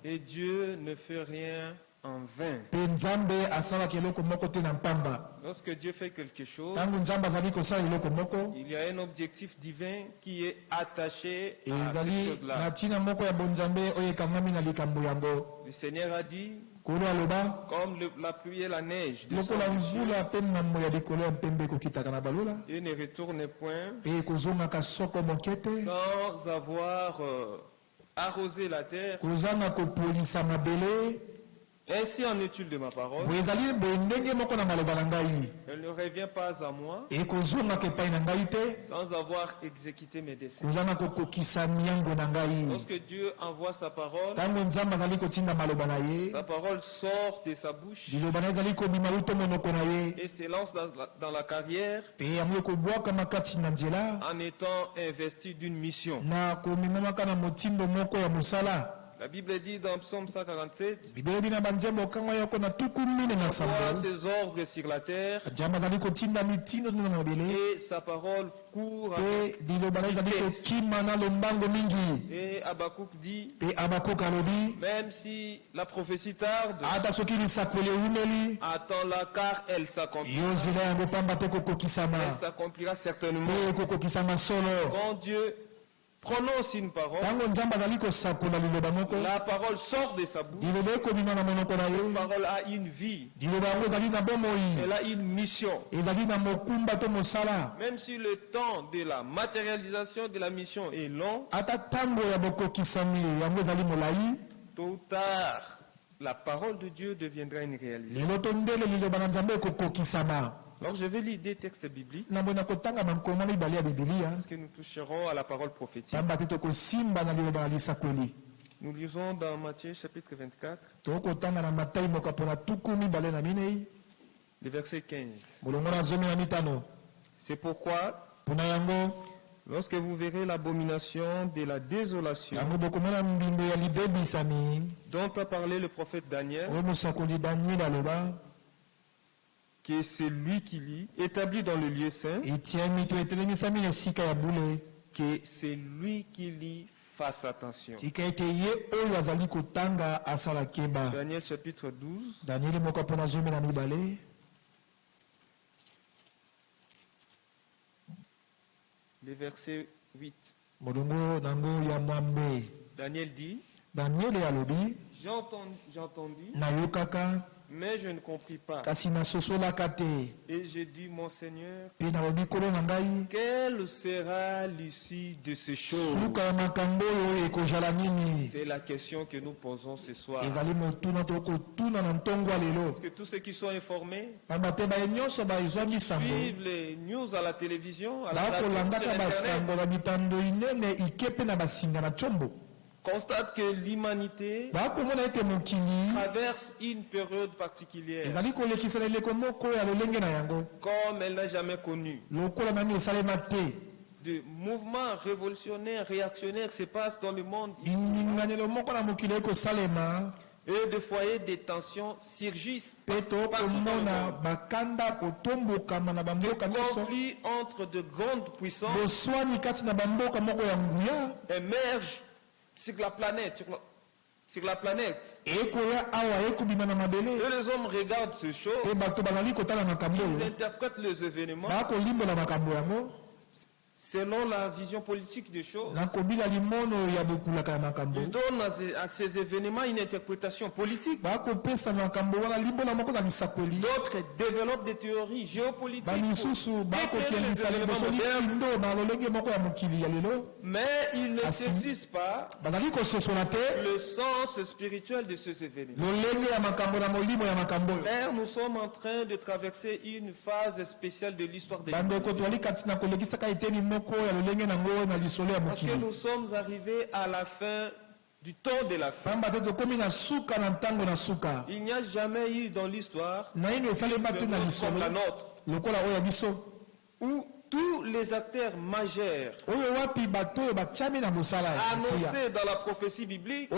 Et Dieu ne fait rien en vain. Lorsque Dieu fait quelque chose, il y a un objectif divin qui est attaché à cette chose-là. Le Seigneur a dit, comme la pluie et la neige descendent du ciel, et ne retourne point sans avoir arrosé la terre. Ainsi en est-il de ma parole. Elle ne revient pas à moi sans avoir exécuté mes desseins. Lorsque Dieu envoie sa parole sort de sa bouche et s'élance dans la carrière en étant investi d'une mission. La Bible dit dans Psaume 147, envoie ses ordres sur la terre et sa parole court avec vitesse. Et Habakkuk dit, même si la prophétie tarde, attends-la car elle s'accomplira. Elle s'accomplira certainement. Quand Dieu prononce une parole, la parole sort de sa bouche. Cette parole a une vie. Elle a une mission. Même si le temps de la matérialisation de la mission est long, tôt ou tard, la parole de Dieu deviendra une réalité. Alors je vais lire des textes bibliques parce que nous toucherons à la parole prophétique. Nous lisons dans Matthieu chapitre 24, le verset 15. C'est pourquoi, lorsque vous verrez l'abomination de la désolation dont a parlé le prophète Daniel, qui est celui qui lit, établi dans le lieu saint, que c'est lui qui lit, fasse attention. Daniel chapitre 12. Le verset 8. Daniel dit, j'ai entendu, mais je ne compris pas. Et j'ai dit, mon Seigneur, quelle sera l'issue de ces choses? C'est la question que nous posons ce soir. Parce que tous ceux qui sont informés suivent les news à la télévision, à la radio, sur Internet, constate que l'humanité traverse une période particulière comme elle n'a jamais connue. De mouvements révolutionnaires, réactionnaires se passent dans le monde. Et de foyers de tensions surgissent partout dans le monde. Des conflits entre de grandes puissances émergent sur la planète. Et les hommes regardent ces choses, ils interprètent les événements selon la vision politique des choses. Ils donnent à ces événements une interprétation politique. D'autres développent des théories géopolitiques pour décrire les événements modernes. Mais ils ne saisissent pas le sens spirituel de ces événements. Frère, nous sommes en train de traverser une phase spéciale de l'histoire de l'humanité. Parce que nous sommes arrivés à la fin du temps de la fin. Il n'y a jamais eu dans l'histoire comme la nôtre, où tous les acteurs majeurs annoncés dans la prophétie biblique se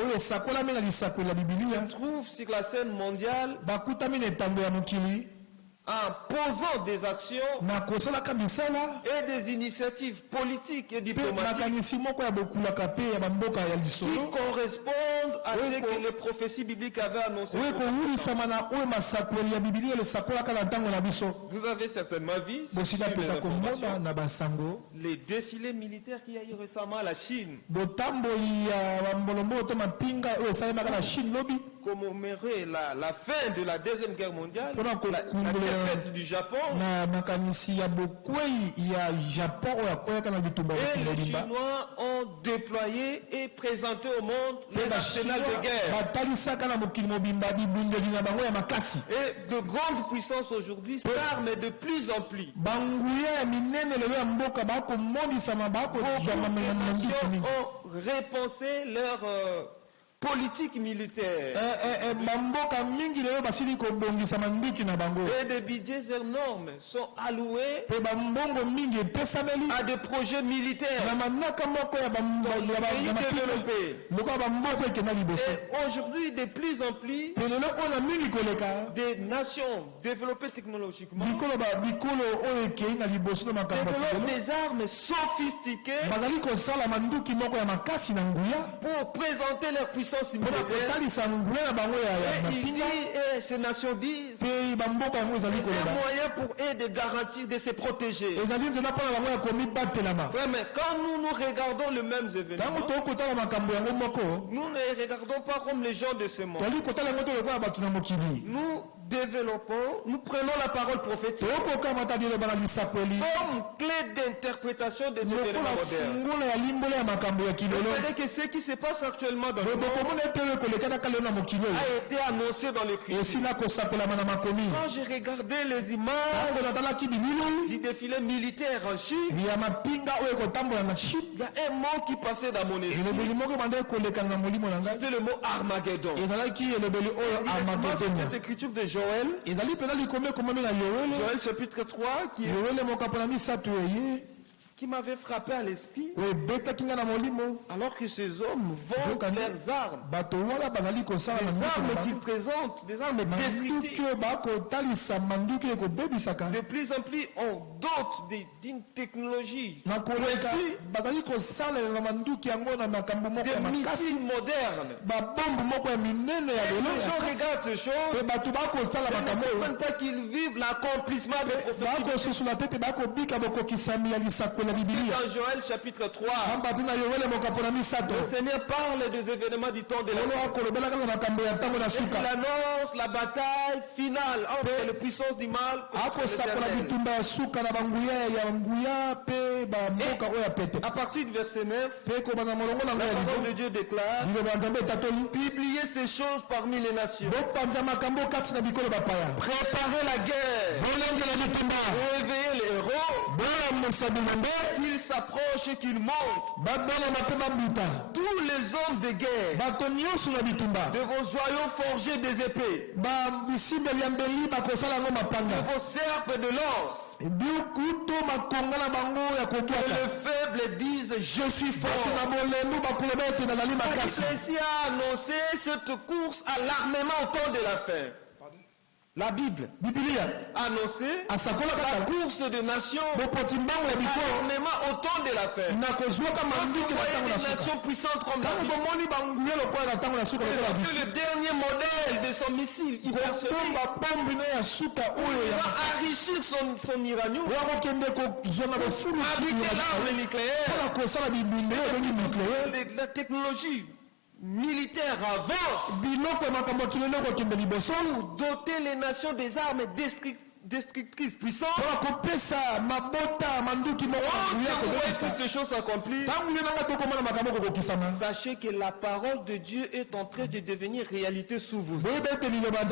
trouvent sur la scène mondiale en posant des actions et des initiatives politiques et diplomatiques qui correspondent à ce que les prophéties bibliques avaient annoncé. Vous avez certainement vu les défilés militaires qu'il y a eu récemment à la Chine, commémorer la fin de la Deuxième Guerre mondiale, la défaite du Japon. Et les Chinois ont déployé et présenté au monde les arsenals de guerre. Et de grandes puissances aujourd'hui s'arment de plus en plus. Ont repensé leur politique militaire. Et des budgets énormes sont alloués à des projets militaires dans les pays développés. Et aujourd'hui, de plus en plus, des nations développées technologiquement développent des armes sophistiquées pour présenter leur puissance militaire. Et ces nations disent c'est un moyen pour eux de garantir, de se protéger. Ouais, mais quand nous regardons les mêmes événements, nous ne les regardons pas comme les gens de ce monde. Nous développons, nous prenons la parole prophétique comme clé d'interprétation des événements modernes. C'est que ce qui se passe actuellement dans le monde a été annoncé dans l'écriture. Quand j'ai regardé les images du défilé militaire en Chine, il y a un mot qui passait dans mon esprit. C'était le mot Armageddon. Cette écriture de Joël, Joël chapitre 3, qui m'avait frappé à l'esprit, alors que ces hommes vendent leurs armes, des armes qu'ils présentent, des armes destructives. De plus en plus, on dote d'une technologie pointue, des missiles modernes. Et les gens regardent ces choses, ils ne comprennent pas qu'ils vivent l'accomplissement des prophéties. Dans Joël chapitre 3, le Seigneur parle des événements du temps de la fin. Il annonce la bataille finale entre les puissances du mal contre l'Éternel. À partir du verset 9, la parole de Dieu déclare: publiez ces choses parmi les nations. Préparez la guerre. Réveillez les héros. Qu'ils s'approchent et qu'ils montent. Tous les hommes de guerre de vos joyaux forgés des épées, de vos serpes de lance, que les faibles disent je suis fort. Ceci a annoncé cette course à l'armement au temps de la fin. La Bible a annoncé la course des nations à l'armement au temps de la fin. Lorsque vous voyez des nations puissantes comme la Bible, le dernier modèle de son missile hypersonique, il va enrichir son uranium, fabriquer l'arme nucléaire. La technologie militaire avance pour doter les nations des armes destructrices puissantes. Lorsque vous voyez toutes ces choses s'accomplir, sachez que la parole de Dieu est en train de devenir réalité sous vous. Le Seigneur a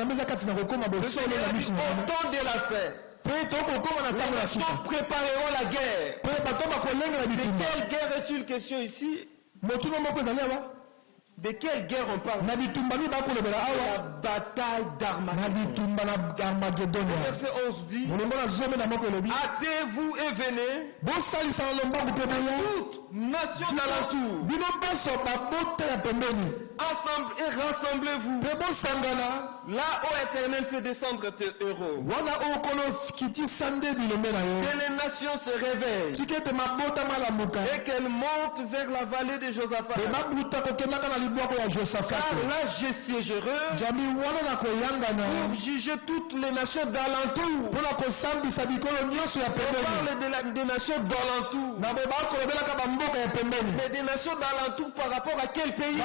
dit au temps de la fin, les nations prépareront la guerre. De quelle guerre est-il question ici? De quelle guerre on parle? La bataille d'Armageddon. Verset 11 dit: hâtez-vous et venez, toute nation d'alentour, ensemble et rassemblez-vous, là où l'Éternel fait descendre tes héros. Que les nations se réveillent et qu'elles montent vers la vallée de Josaphat. Car là je siégerai pour juger toutes les nations d'alentour. On parle des nations d'alentour. Mais des nations d'alentour par rapport à quel pays?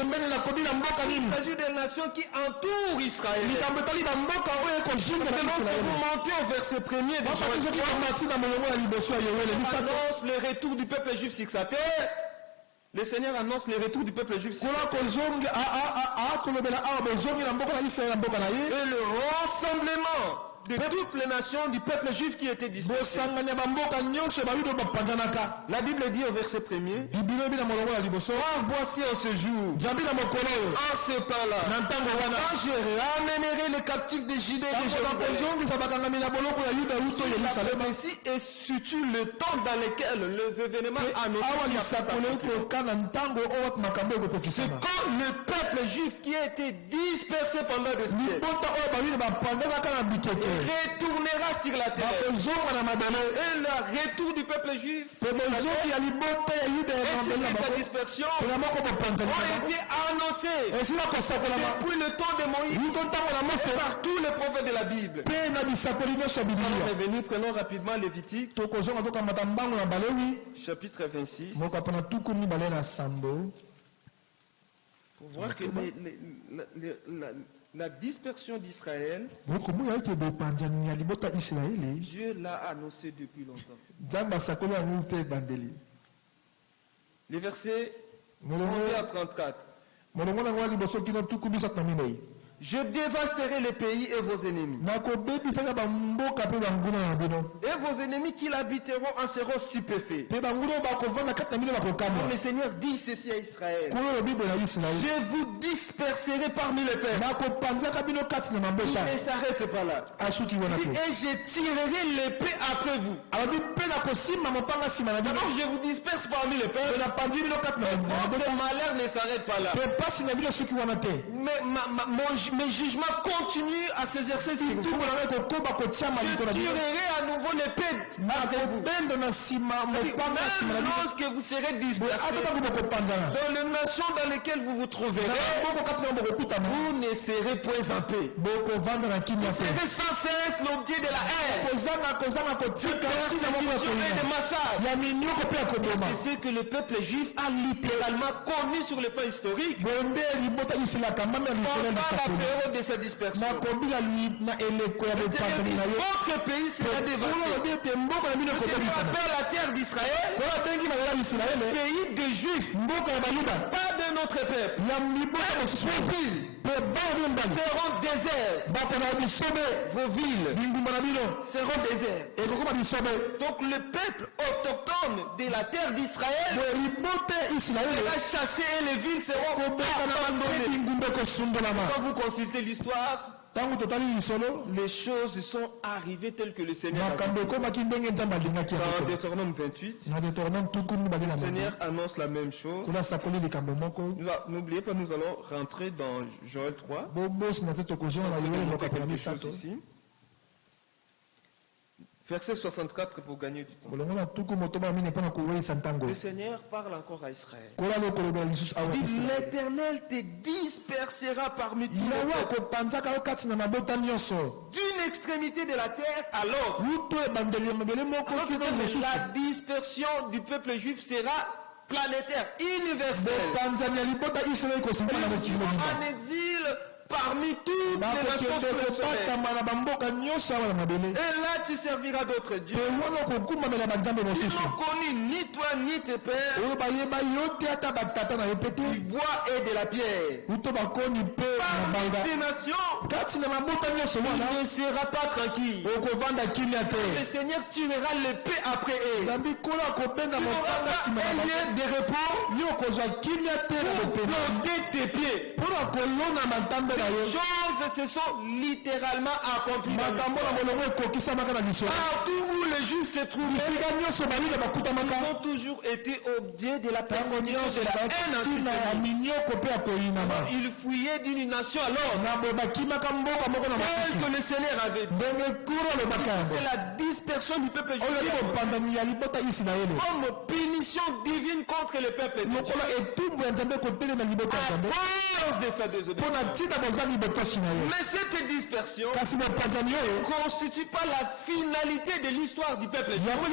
Il s'agit des nations qui entourent Israël. Lorsque vous montez au verset 1er de Joël 3, annonce le retour du peuple juif sur sa terre. Le Seigneur annonce le retour du peuple juif sur sa terre. Et le rassemblement de toutes les nations du peuple juif qui était dispersé. La Bible dit au verset 1er: voici en ce jour, en ce temps-là, quand je ramènerai les captifs de Judée et de Jérusalem. Ici est surtout le temps dans lequel les événements annoncés. C'est quand le peuple juif qui a été dispersé pendant des siècles retournera sur la terre. Et le retour du peuple juif et sa dispersion ont été annoncés depuis le temps de Moïse et par tous les prophètes de la Bible. Allons revenir, prenons rapidement Lévitique chapitre 26 pour voir que La dispersion d'Israël, Dieu l'a annoncé depuis longtemps. Les versets 31 à 34. Je dévasterai les pays et vos ennemis. Et vos ennemis qui l'habiteront en seront stupéfaits. Le Seigneur dit ceci à Israël. Je vous disperserai parmi les peuples. Il ne s'arrête pas là. Et je tirerai l'épée après vous. Donc je vous disperse parmi les peuples. Votre malheur ne s'arrête pas là. Mais mes jugements continuent à s'exercer sur vous. Je tirerai à nouveau l'épée après vous. Lorsque vous serez dispersés dans les nations dans lesquelles vous vous trouverez, vous ne serez point en paix. Vous serez sans cesse l'objet de la haine, des massacres. C'est ce que le peuple juif a littéralement connu sur le plan historique pendant la période de sa dispersion. Votre pays sera dévasté. Je rappelle la terre d'Israël, pays de juifs, pas de notre peuple. Seront déserts. Vos villes seront déserts. Donc le peuple autochtone de la terre d'Israël sera chassé et les villes seront abandonnées. Quand vous consultez l'histoire, les choses sont arrivées telles que le Seigneur a dit. Dans Deutéronome 28, le Seigneur annonce la même chose. N'oubliez pas, nous allons rentrer dans Joël 3. Ici. Verset 64 pour gagner du temps. Le Seigneur parle encore à Israël. L'Éternel te dispersera parmi tous les peuples, d'une extrémité de la terre à l'autre. La dispersion du peuple juif sera planétaire, universelle. En exil parmi toutes les nations sur le soleil. Et là tu serviras d'autres dieux. Ils n'ont connu ni toi ni tes pères du bois et de la pierre. Parmi ces nations, tu ne seras pas tranquille. Le Seigneur tirera l'épée après eux. Tu n'auras pas un lieu de repos pour planter tes pieds. Les choses se sont littéralement accomplies. Partout où les Juifs se trouvaient, ils ont toujours été objets de la persécution, de la haine antisémite. Ils fouillaient d'une nation à l'autre, tel que le Seigneur avait dit. C'est la dispersion du peuple juif comme punition divine contre le peuple de Dieu à cause de sa désobéissance. Mais cette dispersion ne constitue pas la finalité de l'histoire du peuple juif. Comme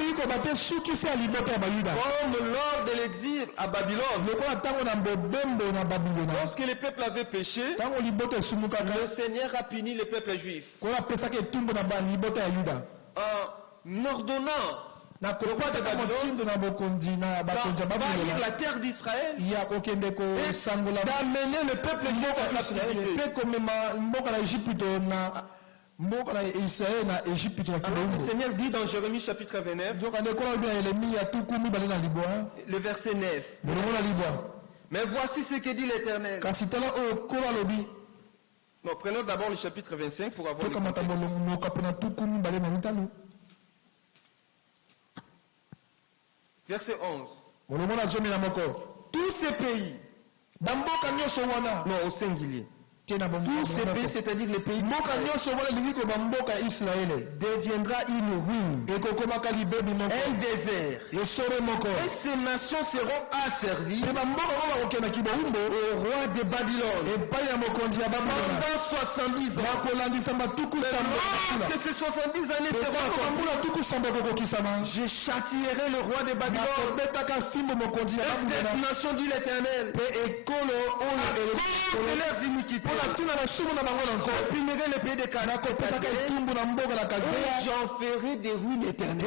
lors de l'exil à Babylone, lorsque le peuple avait péché, le Seigneur a puni le peuple juif en ordonnant le roi de Babylone d'envahir la terre d'Israël et d'amener le peuple juif en captivité. Alors le Seigneur dit dans Jérémie chapitre 29, le verset 9, mais voici ce que dit l'Éternel. Non, prenons d'abord le chapitre 25 pour avoir le contexte. Verset 11. Tous ces pays, non, au singulier, tous ces pays, c'est-à-dire les pays deviendra une ruine, un désert, et ces nations seront asservies au roi de Babylone pendant 70 ans. Lorsque ces 70 années seront accomplies, je châtierai le roi de Babylone et cette nation, dit l'Éternel, à cause de leurs iniquités. J'opprimerai le pays de Canaan. J'en ferai des ruines éternelles.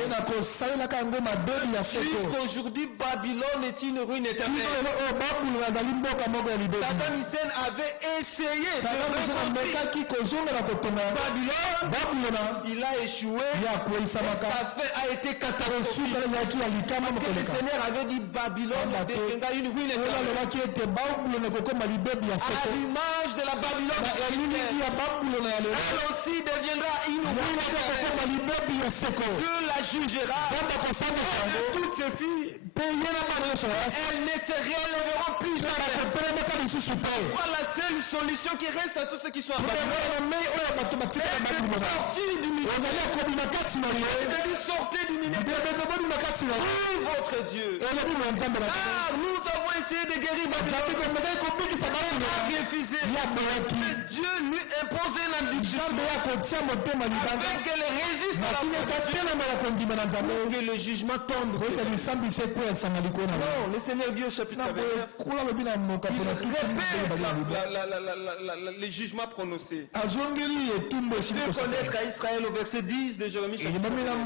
Jusqu'aujourd'hui, Babylone est une ruine éternelle. Saddam Hussein avait essayé de Babylone, il a échoué. Sa fin a été catastrophique. Parce que le Seigneur avait dit Babylone deviendra une ruine éternelle. À l'image de la Babylone, elle aussi deviendra une ruine éternelle. Dieu la jugera. Toutes ces filles, elles ne se relèveront plus jamais. Voilà la seule solution qui reste à tous ceux qui sont à Babylone. Sortez du milieu. Sortez du milieu. Votre Dieu. Car nous avons essayé de guérir Babylone. Il a refusé. Mais Dieu lui impose un abduction. Afin qu'elle résiste à la pour que le jugement tombe. Non, le Seigneur dit au chapitre 29, les jugements prononcés. De connaître à Israël au verset 10 de Jérémie chapitre 29.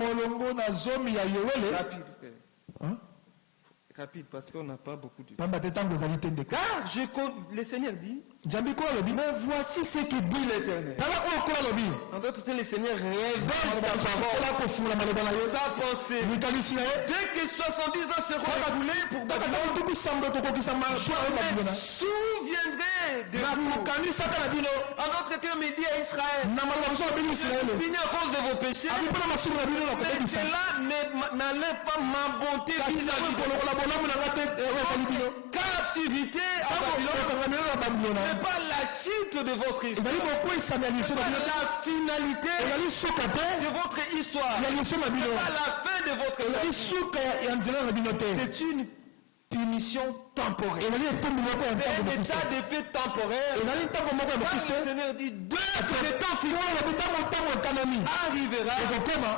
Rapide parce qu'on n'a pas beaucoup de temps. Car le Seigneur dit, mais voici ce que dit l'Éternel. En d'autres termes, le Seigneur révèle sa parole, sa pensée. Dès que 70 ans seront écoulés pour Babylone, je me souviendrai de vous. En d'autres termes, il dit à Israël, fini à cause de vos péchés, mais cela n'enlève pas ma bonté vis-à-vis de vous. Captivité à Babylone n'est pas la chute de votre histoire, n'est pas la finalité de votre histoire, n'est pas la fin de votre histoire. C'est une punition temporaire. C'est un état de fait temporaire. Le Seigneur dit, dès que le temps fini arrivera,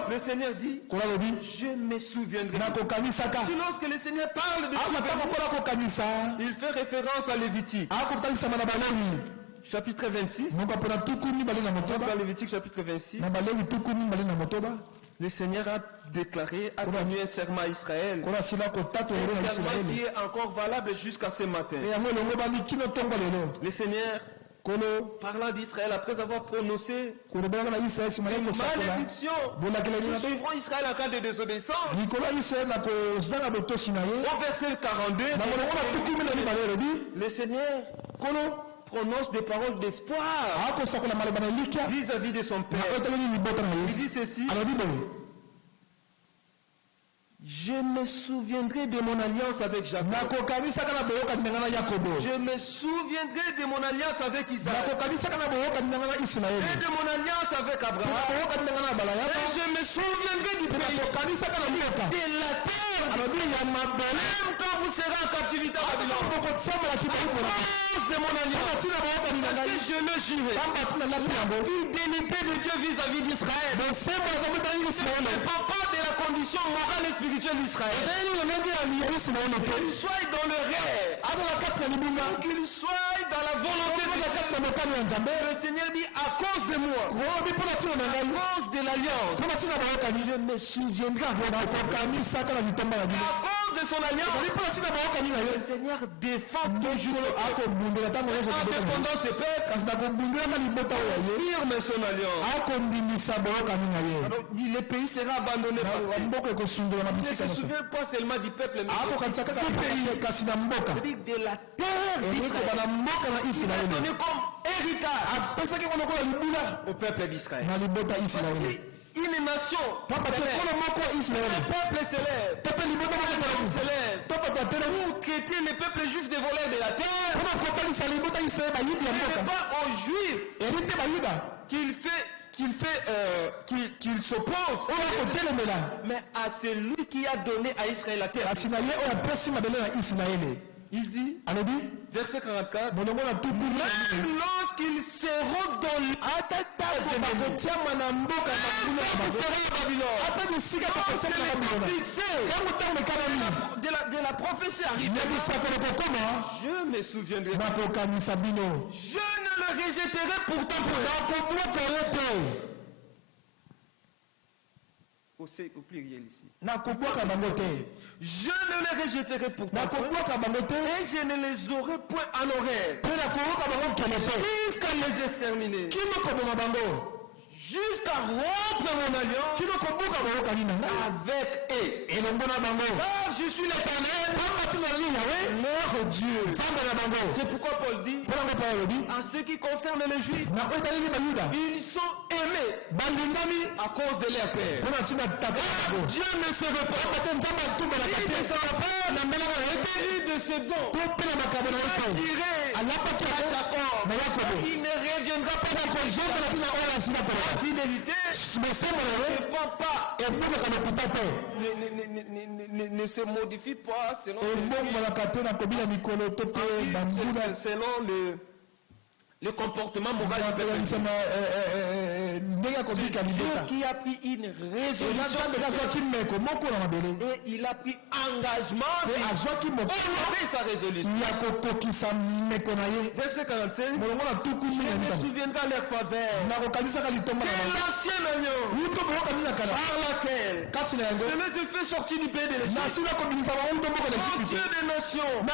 le Seigneur dit, je me souviendrai. Si lorsque le Seigneur parle de souvenir, il fait référence à Lévitique. Chapitre 26. Dans Lévitique chapitre 26. Le Seigneur a déclaré, a donné un serment à Israël. Un serment qui est encore valable jusqu'à ce matin. Le Seigneur, parlant d'Israël, après avoir prononcé une malédiction, nous suivrons Israël en cas de désobéissance. Au verset 42, le Seigneur prononce des paroles d'espoir vis-à-vis de son père. Il dit ceci: je me souviendrai de mon alliance avec Jacob. Je me souviendrai de mon alliance avec Isaac. Et de mon alliance avec Abraham. Et je me souviendrai du pays, de la terre, même quand vous serez en captivité à Babylone. À cause de mon alliance, je le jurerai. Fidélité de Dieu vis-à-vis d'Israël. Ne dépend pas de la condition morale et spirituelle d'Israël. Qu'il soit dans le rêve, qu'il soit dans la volonté de le Seigneur dit, à cause de moi, à cause de l'alliance, je me souviendrai à cause de son alliance. Le Seigneur défend toujours en défendant ses peuples, firme son alliance. Alors, le pays sera abandonné par lui. Il ne se souvient pas seulement du peuple, mais du pays, de la terre d'Israël. Il a donné comme héritage au peuple d'Israël. Voici une nation, un peuple s'élève, pour traiter les peuples juifs de voleurs de la terre. Ce n'est pas aux juifs qu'il s'oppose, mais à celui qui a donné à Israël la terre. Il dit, verset 44, même lorsqu'ils seront dans de la prophétie arrive, je me souviendrai. Je ne le rejetterai pourtant au pluriel ici. Je ne les rejetterai pourtant et je ne les aurai point en oreille jusqu'à les exterminer, jusqu'à rompre mon alliance avec eux. Car je suis l'Éternel, leur Dieu. C'est pourquoi Paul dit, en ce qui concerne les Juifs, ils sont aimés à cause de leur père. Dieu ne se veut pas, il ne s'en va pas, il de ses dons attiré à Jacob. Il ne reviendra pas dans la fidélité ne se modifie pas selon le comportement moral du peuple. Dieu qui a pris une résolution et il a pris engagement d'honorer sa résolution. Verset 47. Je me souviendrai à leur faveur de l'ancienne alliance par laquelle je les ai fait sortir du pays de l'Égypte. Dieu des nations,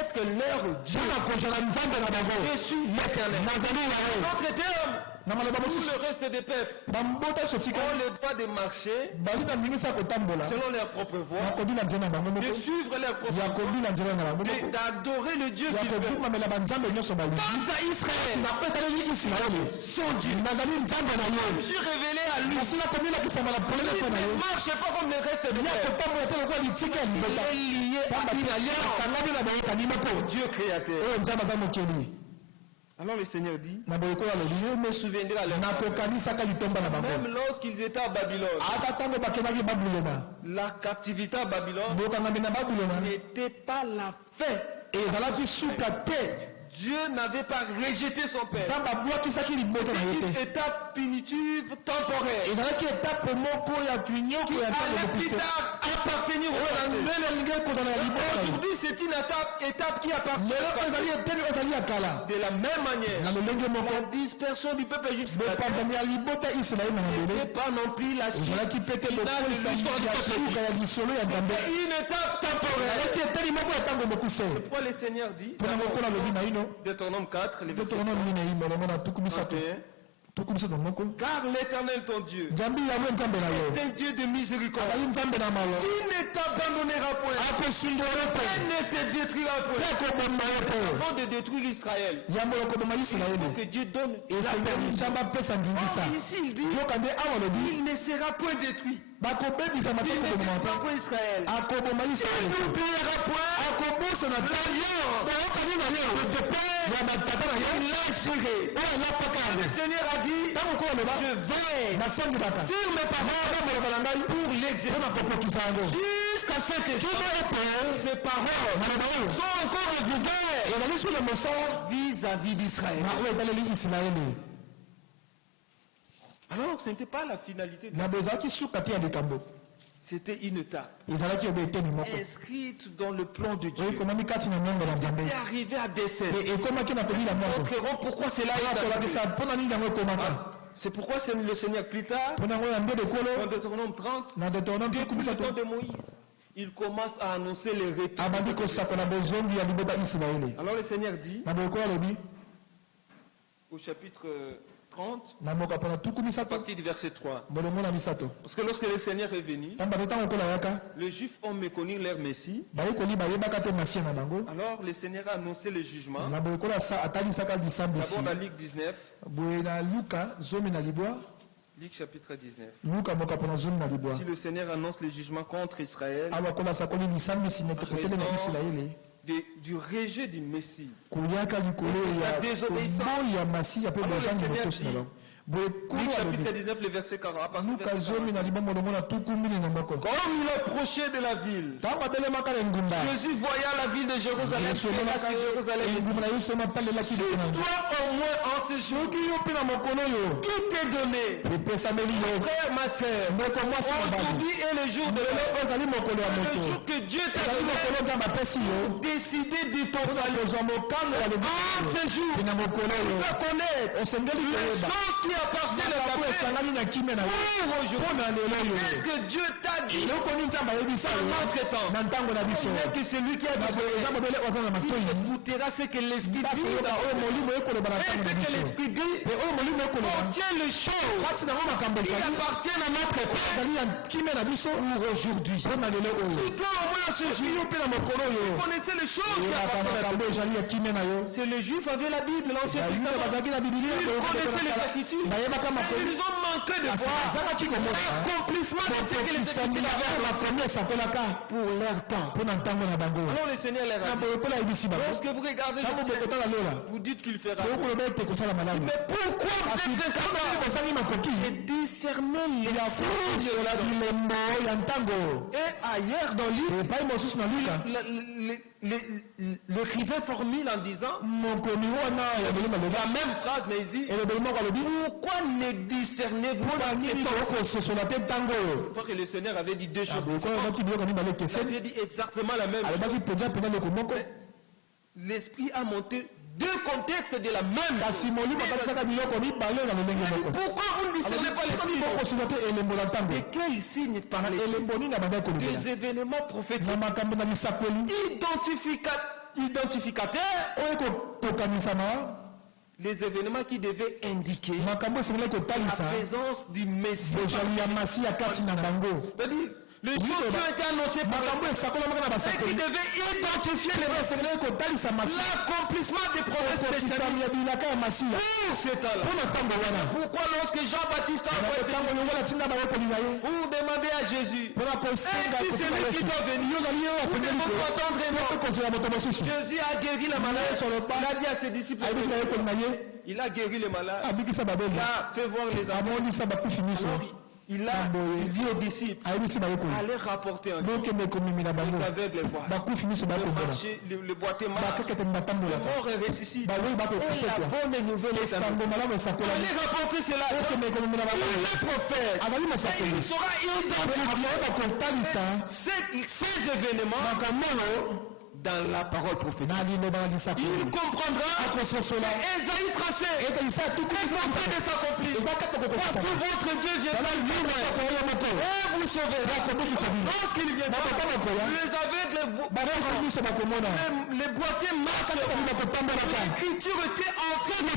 être leur Dieu. Je suis l'Éternel. Notre terme, tout le reste des peuples ont le droit de marcher selon leur propre voie, de suivre leur propre voie, d'adorer le Dieu qu'ils veulent. Quant à Israël, son Dieu, je suis révélé à lui. Il ne marche pas comme le reste des peuples. Il est lié à une alliance. Dieu créateur. Alors le Seigneur dit, je me souviendrai à leur même lorsqu'ils étaient à Babylone. La captivité à Babylone n'était pas la fin. Dieu n'avait pas rejeté son père. C'était une étape punitive temporaire qui allait plus tard appartenir au passé. Aujourd'hui, c'est une étape qui appartient de la même manière. La dispersion du peuple juif n'était pas non plus la suite finale de l'histoire du peuple. Une étape temporaire. C'est pourquoi le Seigneur dit Deutéronome 4, le verset 31. Car l'Éternel ton Dieu est un Dieu de miséricorde. Il ne t'abandonnera point et ne te détruira point. Avant de détruire Israël, il faut que Dieu donne la permission. Ici il dit il ne sera point détruit. Il ne détruira point Israël. Il n'oubliera point l'alliance de ton père. Il l'a géré. Le Seigneur a dit, je vais sur mes paroles pour l'exécuter. Jusqu'à ce que ces paroles sont encore en vigueur vis-à-vis d'Israël. Alors, ce n'était pas la finalité. C'était une étape inscrite dans le plan de Dieu. C'était arrivé à décès. Montrerons pourquoi cela est arrivé. C'est pourquoi le Seigneur plus tard, dans Deutéronome 30, depuis le temps de Moïse, il commence à annoncer les retours. Alors le Seigneur dit, au chapitre 30, à partir du verset 3. Parce que lorsque le Seigneur est venu, les Juifs ont méconnu leur Messie. Alors le Seigneur a annoncé le jugement. D'abord dans Luc 19. Luc chapitre 19. Si le Seigneur annonce le jugement contre Israël, du rejet du Messie, de sa désobéissance, alors le Seigneur dit, Luc chapitre 19, le verset 40. Comme il approchait de la ville, Jésus voyant la ville de Jérusalem, sur toi au moins en ce jour, qui t'est donné, frère, ma soeur, aujourd'hui est le jour de le jour que Dieu t'a donné pour décider de ton salut. En ce jour, tu dois connaître les choses qui appartiennent à ta paix. Qu'est-ce que Dieu t'a dit en notre temps? Que celui qui a besoin écoutera ce que l'Esprit dit. Et ce que l'Esprit dit contient les choses qui appartiennent à notre temps pour aujourd'hui. Si toi au moins ce jour, vous connaissez les choses qui appartiennent à notre temps. C'est le juif avait la Bible, l'Ancien Testament. Ils connaissaient les Écritures. Ils ont manqué de voir l'accomplissement de ce que les Écritures avaient pour leur temps. Alors le Seigneur les a dit. Lorsque vous regardez vous dites qu'il fera. Mais pourquoi vous êtes incapables de discerner les signes de la vie? Et ailleurs dans l'écrivain formule en disant la même phrase, mais il dit pourquoi ne discernez-vous pas ces temps? Je crois que le Seigneur avait dit deux choses. Il avait dit exactement la même chose. L'Esprit a monté deux contextes de la même chose. Pourquoi vous ne discernez pas les signes? De quels signes parlez-vous? Des événements prophétiques identificateurs, les événements qui devaient indiquer la présence du Messie. C'est-à-dire les choses qui ont été annoncées par la et qui devaient identifier l'accomplissement des promesses messianiques pour ce temps-là. Pourquoi lorsque Jean-Baptiste a envoyé pour demander à Jésus est-ce celui qui doit venir, vous devez entendre Jésus a guéri les malades. Il a dit à ses disciples, il a guéri les malades, il a fait voir les enfants. Il dit aux disciples, allez rapporter un jour. Les aveugles voient. Le boiteux marche. Le mort est ressuscité. Et la bonne nouvelle est allez rapporter cela. Le prophète. Et il sera identifié ces événements dans la parole prophétique. Il comprendra que Ésaïe tracé est en train de s'accomplir. Voici votre Dieu viendra lui-même et vous sauvera. Lorsqu'il viendra, les aveugles, les boiteux marchent. L'écriture était en train de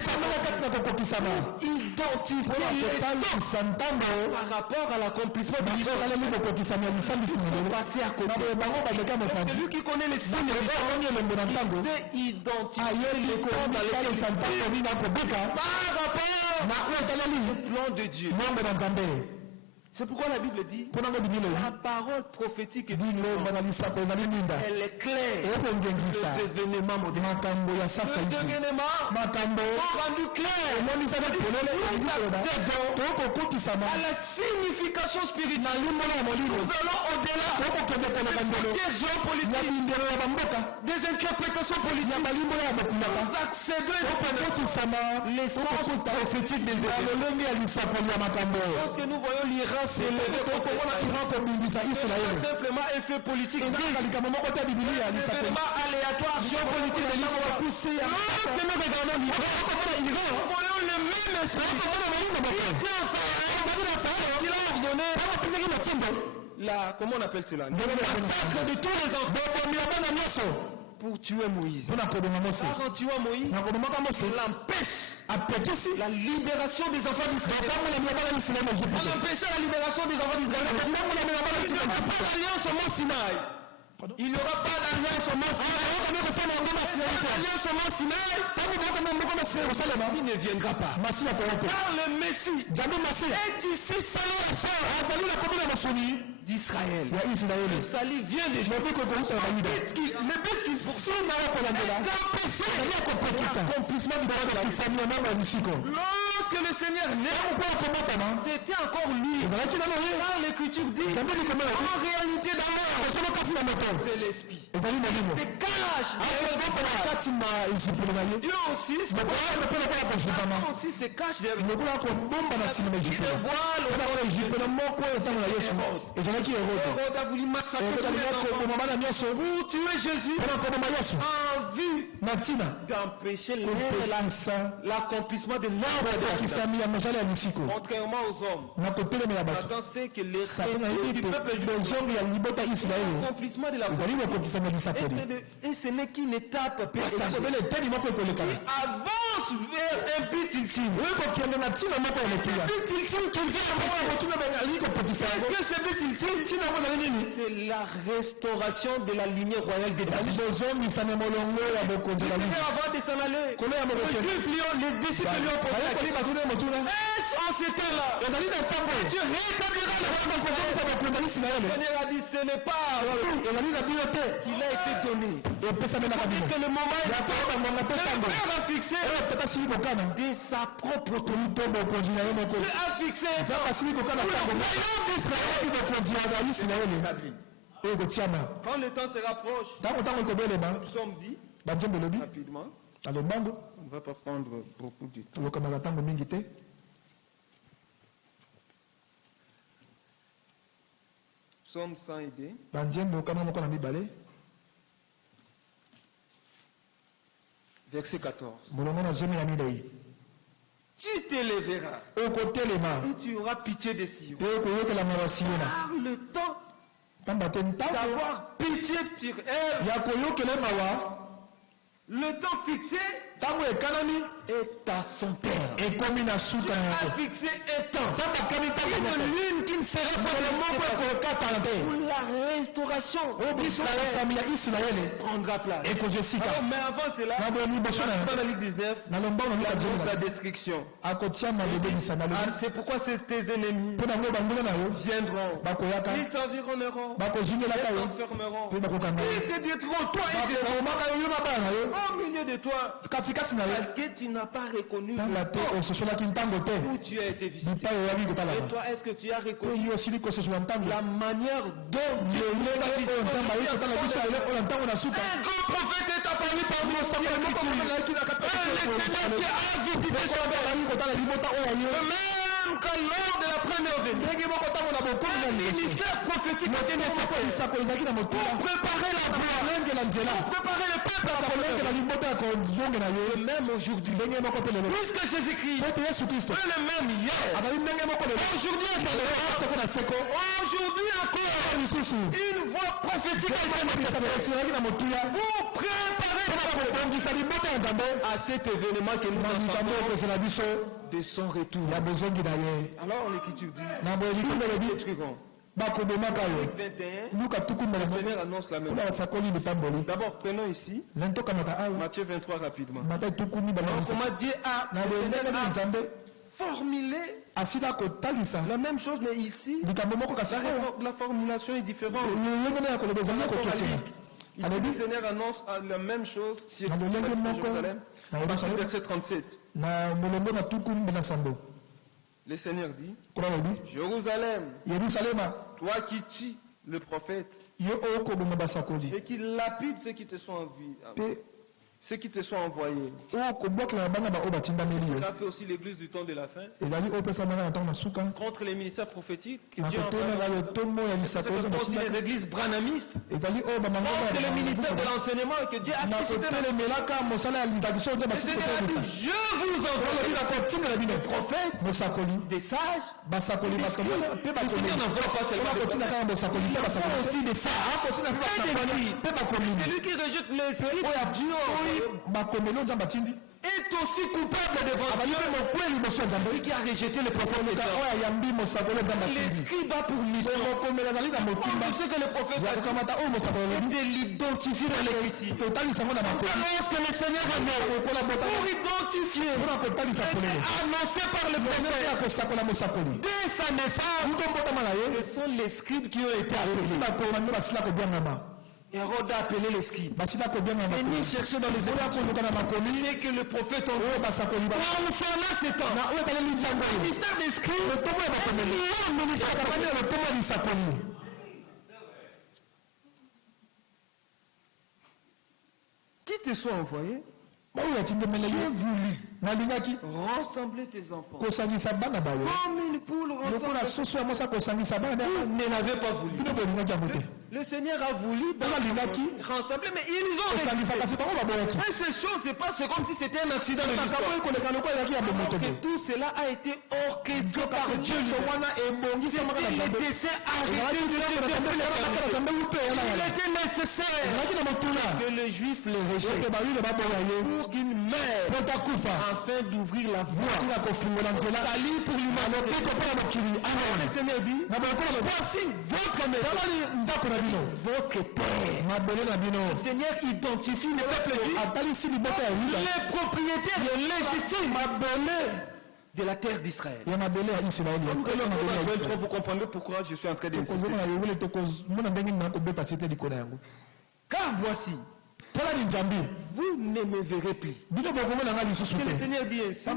s'identifier par rapport à l'accomplissement du passé à côté. Celui qui connaît les signes il s'est identifié par rapport au plan de Dieu. C'est pourquoi la Bible dit la parole prophétique est elle est claire. Les événements modernes. Les événements sont rendus clairs. Nous accédons à la signification spirituelle. Nous allons au-delà des géopolitiques, des interprétations politiques. Nous accédons les sens prophétiques des événements. Lorsque nous voyons l'Iran s'élever contre simplement effet politique, événement aléatoire géopolitique de l'histoire. Lorsque nous regardons l'Iran, nous voyons le même esprit qui a ordonné comment on appelle cela, le massacre de tous les enfants pour tuer Moïse. Car en tuant Moïse, il empêche la libération des enfants d'Israël. On empêche la libération des enfants d'Israël. Il n'y aura pas d'alliance au mont Sinaï. Il n'y aura pas d'alliance au mont Sinaï. S'il ne viendra pas. Car le Messie est ici d'Israël. Le salut vient de Dieu. Le but qu'il faut d'empêcher l'accomplissement du prophétique. Lorsque lorsque le Seigneur naît, c'était encore lui. Car l'Écriture dit, en réalité d'abord, c'est l'Esprit. C'est cache. Dieu aussi, se cache derrière. Il Hérode a voulu massacrer pour tuer Jésus en vue d'empêcher l'accomplissement de l'ordre. Contrairement aux hommes, Satan sait que les du peuple juif, l'accomplissement de la et ce n'est qu'une étape passagère. Il avance vers un but ultime. Est-ce que ce but ultime, c'est la restauration de la lignée royale de David? Avant de s'en aller, les disciples lui ont posé la question. Est-ce en ce temps-là Dieu rétablira le Seigneur a dit ce n'est pas qu'il a été donné. Que le moment a fixé de sa propre autorité. Dieu a fixé quand le temps se rapproche, nous sommes dit rapidement, on ne va pas prendre beaucoup de temps. Psaume 100 et 2. Verset 14. Tu t'élèveras et tu auras pitié des Sion. Car le temps d'avoir pitié sur elle, le temps fixé est à son terme. Dieu a fixé un temps. Une lune qui ne sera pas pour la restauration d'Israël prendra place. Alors, mais avant cela, dans la Ligue 19, il annonce la destruction. C'est pourquoi tes ennemis viendront. Ils t'environneront. Ils t'enfermeront. Ils te détruiront. Toi et tes enfants. Au milieu de toi. Parce que tu n'as pas reconnu où tu as été visité. Et toi, est-ce que tu as reconnu la manière dont Dieu nous a visité? Un grand prophète est apparu par nous. Le Seigneur qui a visité son peuple. Même qu'à l'heure de la première venue, un ministère prophétique a été nécessaire pour préparer la voie, pour préparer le peuple à sa volonté. Même aujourd'hui, puisque Jésus-Christ est le même hier, aujourd'hui encore, une voix prophétique a été nécessaire pour préparer à cet événement que nous attendons de son retour. Alors l'Écriture dit, le Seigneur annonce la même chose. D'abord, prenons ici Matthieu 23 rapidement. Comment Dieu a formulé la même chose, mais ici, la formulation est différente. Ici, le Seigneur annonce la même chose sur Jérusalem. Verset 37. Le Seigneur dit, Jérusalem, toi qui tues le prophète et qui lapide ceux qui te sont envoyés. Ceux qui te sont envoyés. Cela fait aussi l'église du temps de la fin. Contre les ministères prophétiques que Dieu a envoyés. C'est ce que font aussi les églises branhamistes. Contre le ministère de l'enseignement que Dieu a suscité. Le Seigneur a dit, je vous envoie des prophètes, des sages, des scribes. Le Seigneur n'envoie pas seulement des prophètes. Il envoie aussi des sages et des scribes. C'est lui qui rejette les scribes. Est aussi coupable devant Dieu, lui qui a rejeté le prophète. Les scribes pour mission de ce que le prophète a dit, et de l'identifier dans l'Écriture. Est-ce que le Seigneur a pour identifier annoncé par le prophète dès sa naissance? Ce sont les scribes qui ont été appelés. Hérode a appelé les scribes. Venez chercher dans les évangiles. C'est que le prophète en concernant ce temps. Le ministère des scribes. Qui te soit envoyé? J'ai voulu rassembler tes enfants. Comme une poule rassemble. Vous n'avez pas voulu. Le Seigneur a voulu rassembler, mais ils ont résisté. Mais ces choses, c'est comme si c'était un accident de l'histoire. Tout cela a été orchestré par Dieu. C'était le décès arrêté de Dieu. Il était nécessaire que les Juifs les rejettent pour qu'ils meurent afin d'ouvrir la voie salut pour l'humanité. Le Seigneur dit, voici votre maison, votre terre. Le Seigneur identifie le peuple juif, les propriétaires légitimes de la terre d'Israël. Vous comprenez pourquoi je suis en train d'insister. Car voici, vous ne me verrez plus. Que le Seigneur dit ainsi.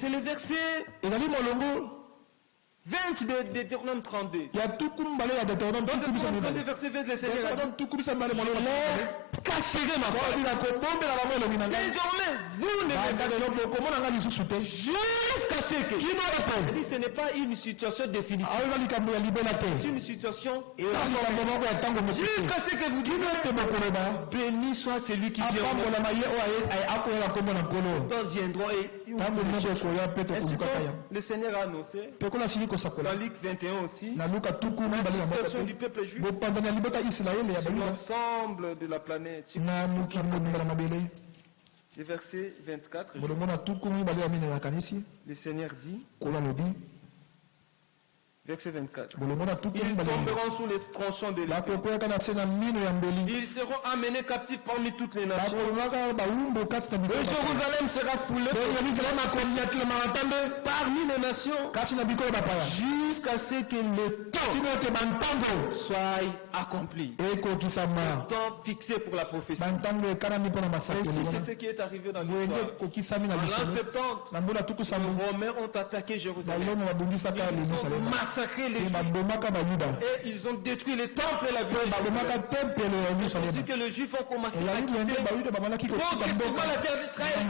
C'est le verset 20 de Deutéronome 32. Dans Deutéronome 32, verset 20, le Seigneur a dit, cacherai ma foi. Désormais, vous ne me verrez plus jusqu'à ce que. Il dit, ce n'est pas une situation définitive. C'est une situation jusqu'à ce que vous dites, béni soit celui qui vient. Temps viendront et le Seigneur a annoncé dans Luc 21 aussi la dispersion du peuple juif sur l'ensemble de la planète. Le verset 24, le Seigneur dit, verset 24, ils tomberont sous les tronçons de l'épée. Ils seront amenés captifs parmi toutes les nations. Et Jérusalem sera foulée parmi les nations jusqu'à ce que le temps soit accompli. Le temps fixé pour la prophétie. Ainsi, c'est ce qui est arrivé dans l'histoire. En l'an 70, les Romains ont attaqué Jérusalem. Ils ont massacré les Juifs. Et ils ont détruit les temples et la ville. C'est que les Juifs ont commencé à quitter progressivement la terre d'Israël.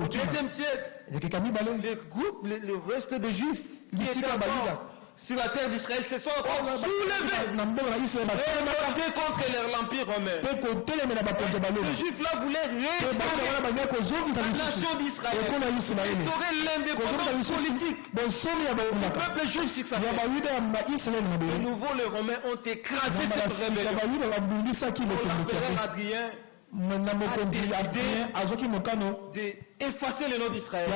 Au deuxième siècle, le reste des Juifs qui étaient sur la terre d'Israël se sont encore soulevés contre l'Empire romain. Les Juifs-là voulaient restaurer la nation d'Israël, restaurer l'indépendance politique. Le peuple juif, c'est que ça fait. De nouveau, les Romains ont écrasé cette rébellion. L'empereur Adrien a décidé d'effacer le nom d'Israël, de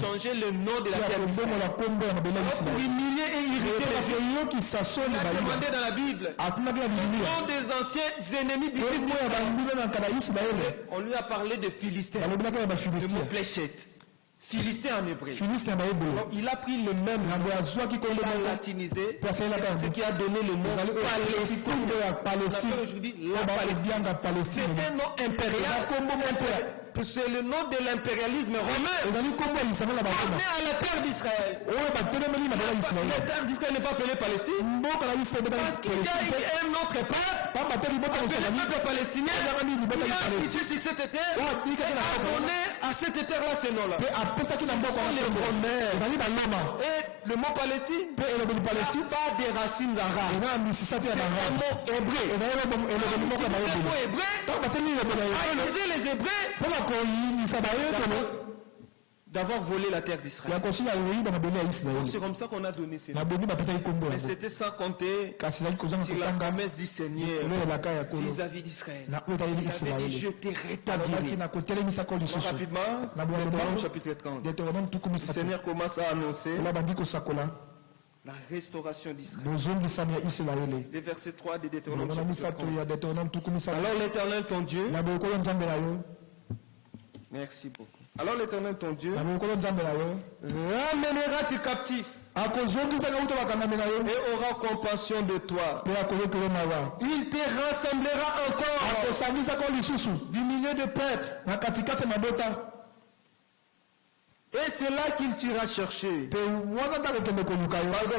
changer le nom de la terre d'Israël pour humilier et irriter les Juifs. Il a demandé dans la Bible le nom des anciens ennemis bibliques. On lui a parlé de Philistins, le mot pléchette. Philistin en hébreu. Il a pris le même nom, il a latinisé, c'est ce qui a donné le nom Palestine. Aujourd'hui la Palestine. C'est un nom impérial. C'est le nom de l'impérialisme romain. On est à la terre d'Israël. La terre d'Israël n'est pas appelée Palestine. Parce qu'il y a un autre peuple, appelé peuple palestinien, qui a quitté sur cette terre et a donné à cette terre-là ce nom-là. Ce sont les Romains. Et le mot Palestine n'a pas des racines arabes. C'est un mot hébreu. Les Hébreux d'avoir volé la terre d'Israël. C'est comme ça qu'on a donné ces noms. Mais c'était sans compter sur la promesse du Seigneur vis-à-vis d'Israël. Il avait dit, je t'ai rétabli. Rapidement, Deutéronome chapitre 30. Le Seigneur commence à annoncer la restauration d'Israël. Les versets 3 de Deutéronome chapitre 30. Alors l'Éternel ton Dieu, merci beaucoup. Alors l'Éternel ton Dieu ramènera tes captifs et aura compassion de toi. Il te rassemblera encore du milieu de peuple. Et c'est là qu'il t'ira chercher. Pardon,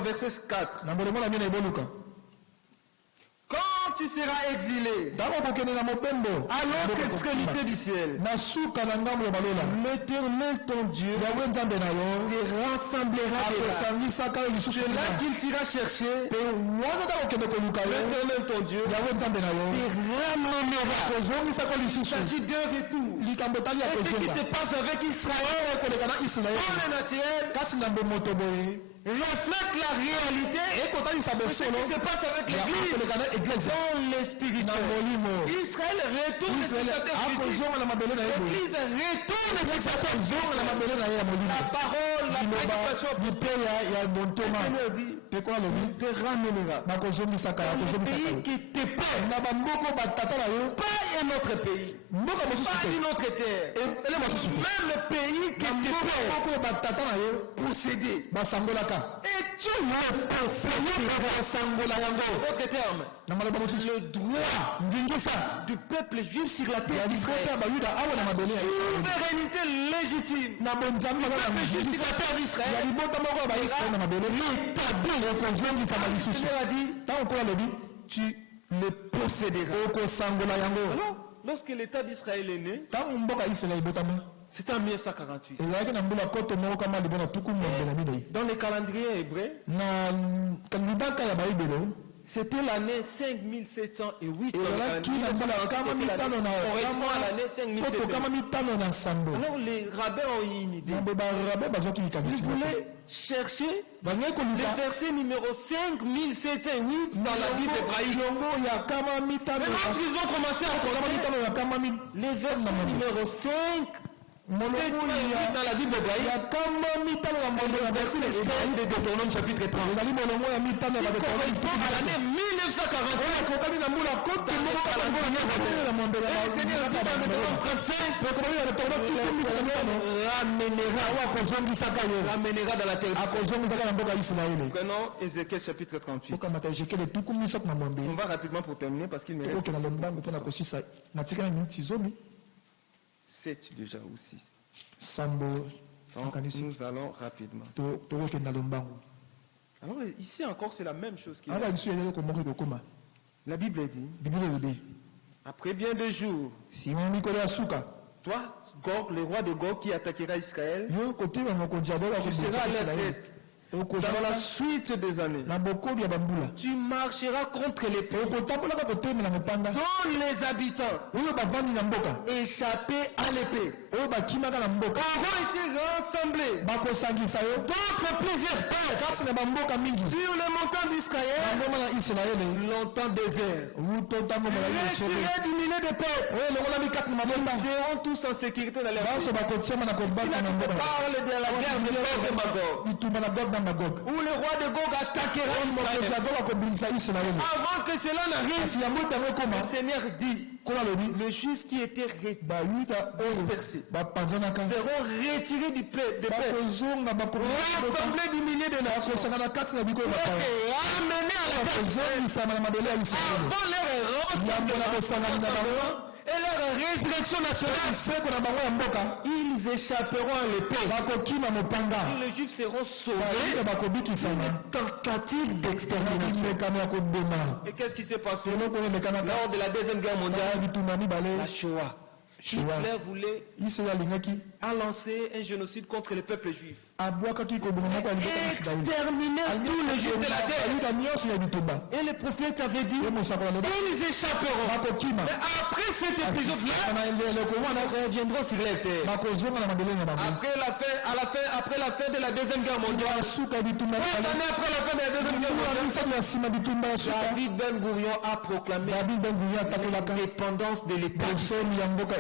verset 4. Quand tu seras exilé à l'autre extrémité du ciel, l'Éternel ton Dieu te rassemblera de là. C'est là qu'il t'ira chercher. L'Éternel ton Dieu te ramènera. Il s'agit d'un retour. Et ce qui se passe avec Israël, dans le naturel, reflète la réalité de ce qui se passe avec l'Église dans le spirituel. Israël retourne sur sa terre physique. L'Église retourne sur sa terre physique. La parole, la prédication, le Seigneur dit, il te ramènera dans le pays qui te plaît. Pas un autre pays, pas une autre terre, même le pays qui te plaît posséder. Et tu me posséder. Autre terme, le droit du peuple juif sur la terre d'Israël. Souveraineté légitime. Le peuple juif sur la terre d'Israël. A dit, tu le posséderas. Alors, lorsque l'État d'Israël est né, c'était en 1948. Dans les calendriers hébreux, c'était l'année 5708. Correspond à l'année 5700. Alors les rabbins ont eu une idée. Ils voulaient chercher le verset numéro 5708 dans la Bible hébraïque. Mais lorsqu'ils ont commencé à comprendre les versets numéro 5, dans la Bible hébraïque, c'est le verset 7 de Deutéronome chapitre 30. Il correspond à l'année 1948. Et le Seigneur a dit dans Deutéronome 35, ramènera dans la terre d'Israël. Prenons Ézéchiel chapitre 38. On va rapidement pour terminer parce qu'il me reste 7 déjà ou 6. Donc, nous allons rapidement. Alors ici encore c'est la même chose qui la Bible dit, après bien de jours, toi Gog, le roi de Gog qui attaquera Israël, tu seras à la tête. Dans la suite des années, tu marcheras contre les pays dont les habitants échappés à l'épée auront été rassemblés d'autres plusieurs peuples sur le montant d'Israël, longtemps désert, retirés du milieu des peuples. Ils seront tous en sécurité dans leur pays. Ici, la Bible parle de la guerre de Magog. Où le roi de Gog attaquera Israël. Avant que cela n'arrive, le Seigneur dit, les Juifs qui étaient dispersés seront retirés du peuple, rassemblés du milieu des nations, ramenés à la terre avant leur rassemblement et leur résurrection nationale. Ils échapperont à l'épée. Et les Juifs seront sauvés d'une tentative d'extermination. Et qu'est-ce qui s'est passé lors de la Deuxième Guerre mondiale? La Shoah. Hitler voulait lancer un génocide contre le peuple juif. Exterminer tous les juifs de la terre. Et le prophète avait dit, ils échapperont. Mais après cet épisode-là, ils reviendront sur la terre. Après la fin de la Deuxième Guerre mondiale, 3 années après la fin de la Deuxième Guerre mondiale, David Ben Gourion a proclamé l'indépendance de l'État.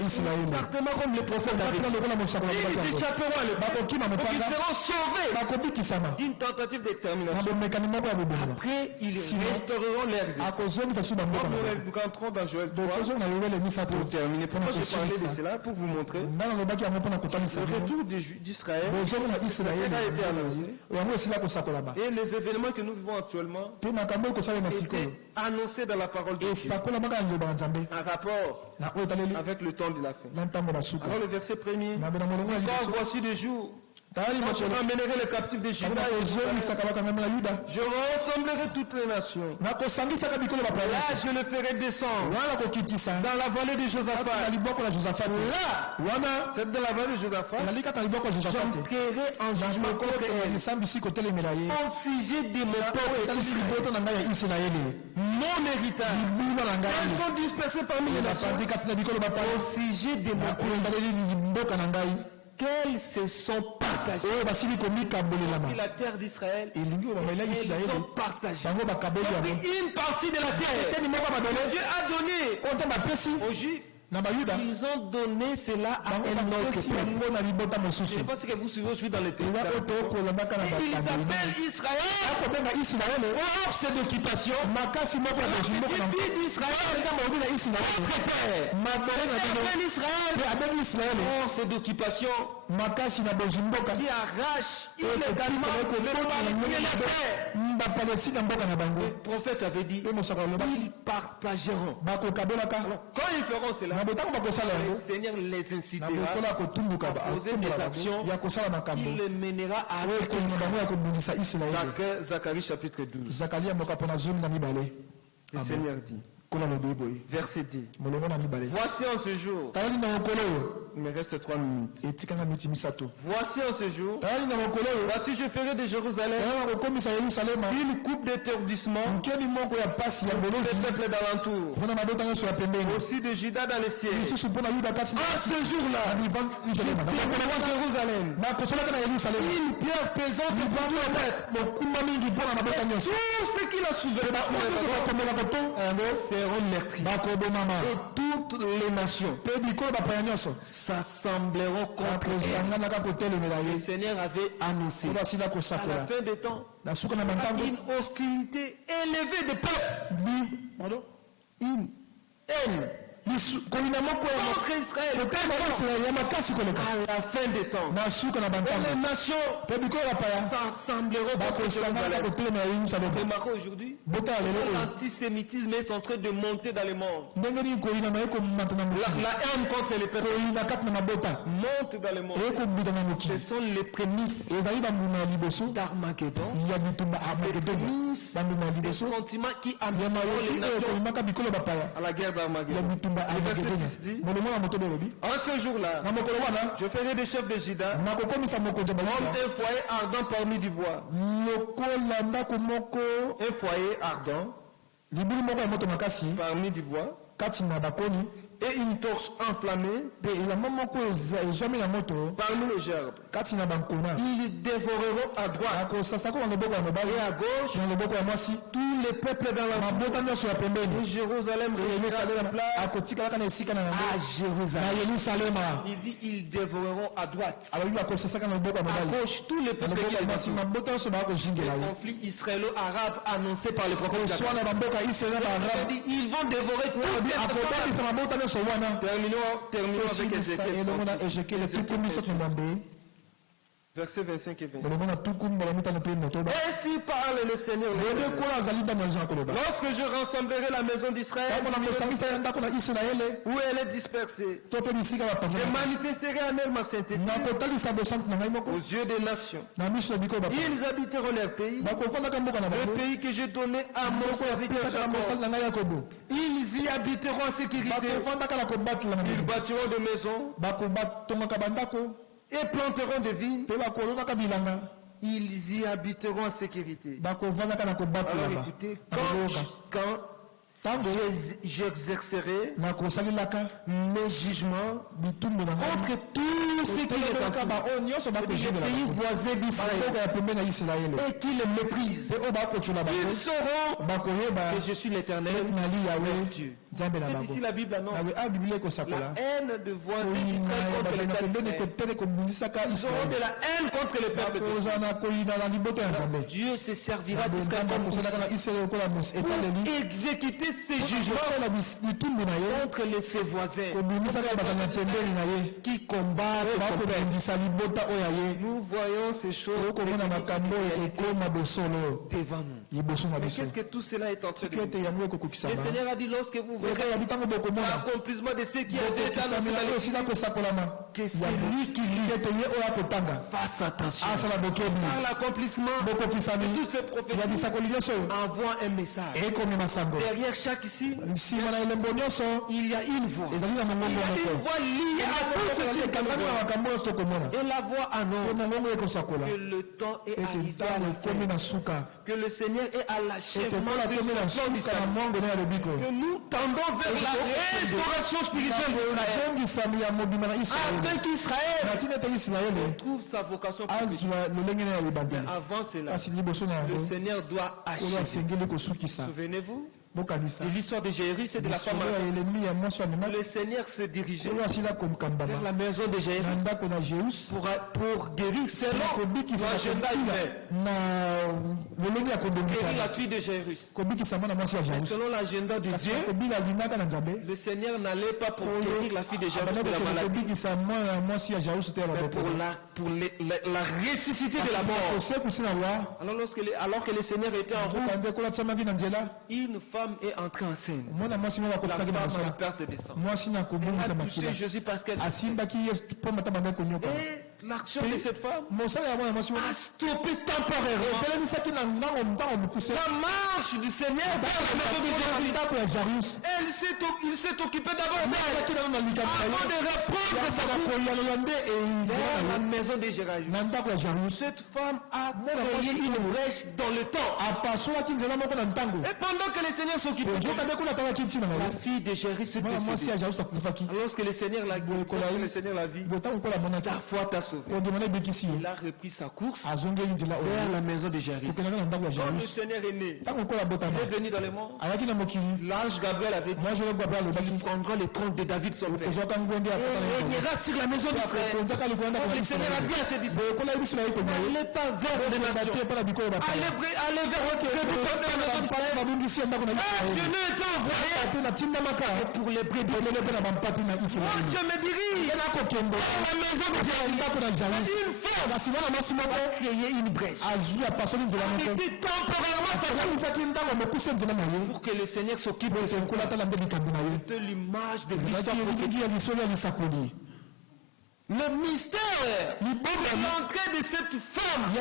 Certainement comme le prophète avait dit. ils échapperont à l'épreuve. Ils seront sauvés d'une tentative d'extermination. Après, ils restaureront leurs états. Nous rentrons dans Joël 3 pour terminer. Pourquoi j'ai parlé de cela? Pour vous montrer le retour d'Israël a été annoncé. Et les événements que nous vivons actuellement étaient annoncés dans la parole de Dieu. Un rapport avec le temps de la fin. Alors le verset 1er. Encore voici des jours. Quand je ramènerai les captifs de Juda, je rassemblerai toutes les nations. Là, je le ferai descendre dans la vallée de Josaphat. Là, c'est dans la vallée de Josaphat. J'entrerai en jugement contre elle. Au sujet de mon peuple, mon héritage. Ils sont dispersés parmi les nations. Au sujet de mon peuple. Qu'elles se sont partagées. La terre d'Israël, ils ont partagé. Une partie de la terre. Dieu a donné aux Juifs. Ils ont donné cela à un autre peuple. Je ne sais pas si vous suivez aujourd'hui dans les territoires. Ils appellent Israël force d'occupation. D'Israël, Israël, force d'occupation qui arrache illégalement le prophète avait dit ils partageront. Quand ils feront cela, le Seigneur les incitera à poser des actions qu'il les mènera à Zacharie chapitre 12. Le Seigneur dit, verset 10. Voici en ce jour, il me reste 3 minutes. Voici en ce jour, voici je ferai de Jérusalem une coupe d'étourdissement des peuples d'alentour, aussi de Juda dans les cieux. À ce jour-là, je ferai Jérusalem une pierre pesante tout ce qu'il a soulevé seront meurtris. Et toutes les nations s'assembleront contre elle. Le Seigneur avait annoncé à la fin des temps une hostilité élevée des peuples. Une haine contre Israël à la fin des temps. Et les nations s'assembleront contre Jérusalem. Remarquons aujourd'hui, l'antisémitisme est en train de monter dans le monde. La haine contre les peuples monte dans le monde. Ce sont les prémices d'Armageddon, les prémices des sentiments qui amèneront les nations à la guerre d'Armageddon. Le verset 6 dit, en ce jour-là, je ferai des chefs de Juda un foyer ardent parmi du bois. Un foyer ardent parmi du bois et une torche enflammée parmi les gerbes. Ils dévoreront à droite et à gauche tous les peuples dans la monde. Et Jérusalem réunira sa place à Jérusalem. Il dit ils dévoreront à droite, à gauche tous les peuples qui les entourent. Le conflit israélo-arabe annoncé par le prophète. Ils vont dévorer tous les peuples. Terminons avec Ézéchiel. Versets 25 et 26. Ainsi parle le Seigneur. Lorsque je rassemblerai la maison d'Israël où elle est dispersée, je manifesterai en elle ma sainteté aux yeux des nations. Ils habiteront leur pays, le pays que j'ai donné à mon serviteur Jacob. Ils y habiteront en sécurité. Ils bâtiront des maisons et planteront des vignes. Ils y habiteront en sécurité. Alors écoutez, quand j'exercerai mes jugements contre tous ceux qui les entourent, les pays voisins d'Israël, et qui les méprisent, ils sauront que je suis l'Éternel, leur Dieu. fait ici la Bible annonce la haine de voisins d'Israël contre les Palestiniens. Ils auront de la haine contre le peuple de Dieu. Dieu se servira d'Israël pour exécuter ses jugements contre ses voisins qui combattent le peuple. Nous voyons ces choses devant nous. Mais qu'est-ce que tout cela est en train de dire? Le Seigneur a dit, lorsque vous verrez l'accomplissement de ce qui avait été annoncé dans l'Écriture, que c'est lui qui lit. Fasse attention. Par l'accomplissement de toutes ces prophéties, envoie un message. Derrière chaque ici, il y a une voix. Il y a une voix liée à toutes ces choses. Et la voix annonce que le temps est arrivé à la fin. Que le Seigneur est à l'achèvement de son plan d'Israël. Que nous tendons vers la restauration spirituelle d'Israël. Afin qu'Israël trouve sa vocation prophétique. Mais avant cela, le Seigneur doit achever. Souvenez-vous de l'histoire de Jairus et de la femme mariée. Le Seigneur se dirigeait vers la maison de Jairus pour guérir selon l'agenda humain. Guérir la fille de Jairus. Mais selon l'agenda de Dieu, le Seigneur n'allait pas pour guérir la fille de Jairus de la maladie, mais pour la ressusciter de la mort. Alors que le Seigneur était en route, une femme est entrée en scène. La femme en perte de sang. Elle a touché Jésus parce qu'elle et l'action de cette femme a stoppé temporairement la marche du Seigneur vers la maison de Jairus. Il s'est occupé d'abord d'elle avant de reprendre sa route vers la maison de Jairus. Cette femme a créé une brèche dans le temps. Et pendant que le Seigneur s'occupait, la fille de Jairus s'est décédée. Lorsque le Seigneur l'a vu, ta foi t'a sauvé. Il a repris sa course vers la maison de Jairus. Quand le Seigneur est né, il est venu dans le monde. L'ange Gabriel avait dit qu'il prendra le trône de David son père et régnera sur la maison d'Israël. Donc le Seigneur a dit à ses disciples, n'allez pas vers les nations, allez vers votre peuple de la maison d'Israël. Je ne t'ai envoyé pour les brebis. Moi je me dirige vers la maison de Jairus. Une femme a créé une brèche. Arrêtez temporairement sa vie pour que le Seigneur s'occupe de son couple. De l'image de l'histoire prophétique. Le mystère, l'entrée de cette femme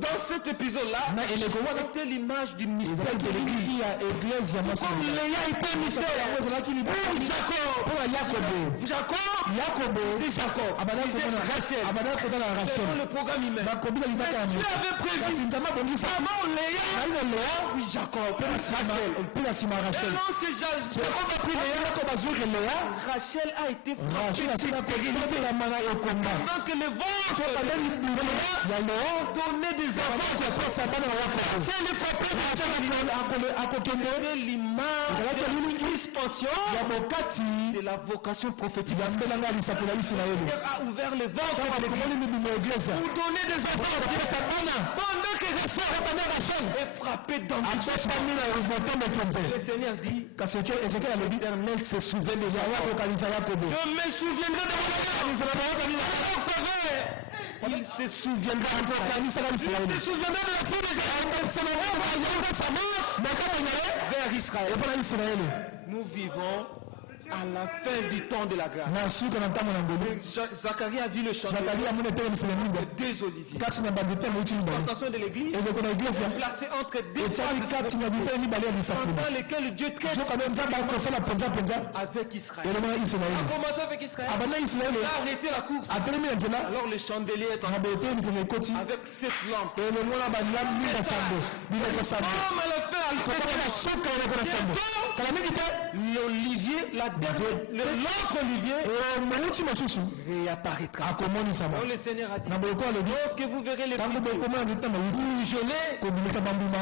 dans cet épisode-là était l'image du mystère de l'Église. Comme Léa était un mystère pour Jacob, c'est Jacob, c'est Rachel, c'est le programme humain. Mais Dieu avait prévu avant Léa, puis Jacob, puis Rachel. Et lorsque Jacob a pris Léa, Rachel a été frappée. Pendant que le ventre donnait des enfants, c'est le frappé de l'image de la suspension de la vocation prophétique. Dieu a ouvert le ventre pour donner des enfants. Pendant que Rachel est frappé dans le Seigneur dit, l'Éternel se souvient de Jacob. Je me souviendrai de mon il se souviendra de la fille de Jacob vers Israël. Nous vivons à la fin du temps de la grâce. Zacharie a vu le chant de deux oliviers. L'expansion de l'église est placée entre deux phases pendant lesquelles Dieu traite avec Israël. Il a commencé avec Israël. Il a arrêté la course. Alors le chandelier est en avec cette lampe. Comme à la fin, l'olivier, l'autre olivier réapparaîtra. Donc le Seigneur a dit, lorsque vous verrez les figues gelées,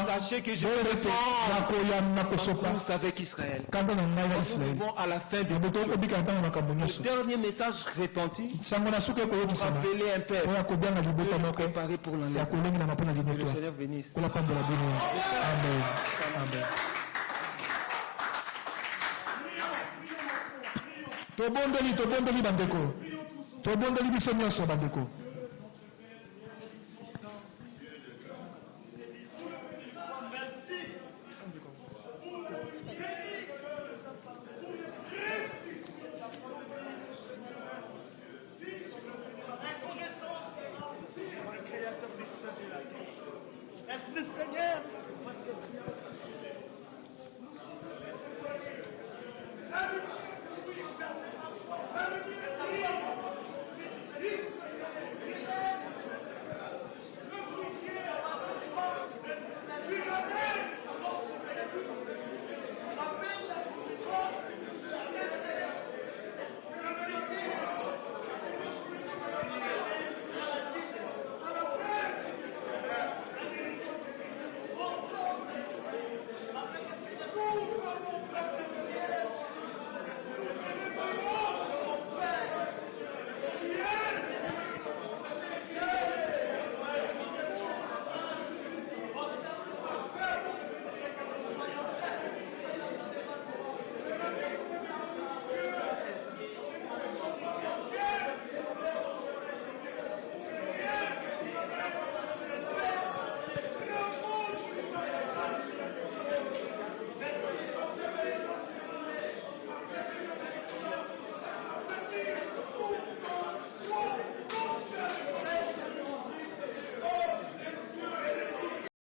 sachez que je vous avec Israël. Nous vivons à la fin du monde. Le dernier message retentit pour appeler un père de préparer pour l'enlèvement. Que le Seigneur bénisse. Amen. Amen. Tobondeli bandeko. Tobondeli biso nyonso bandeko.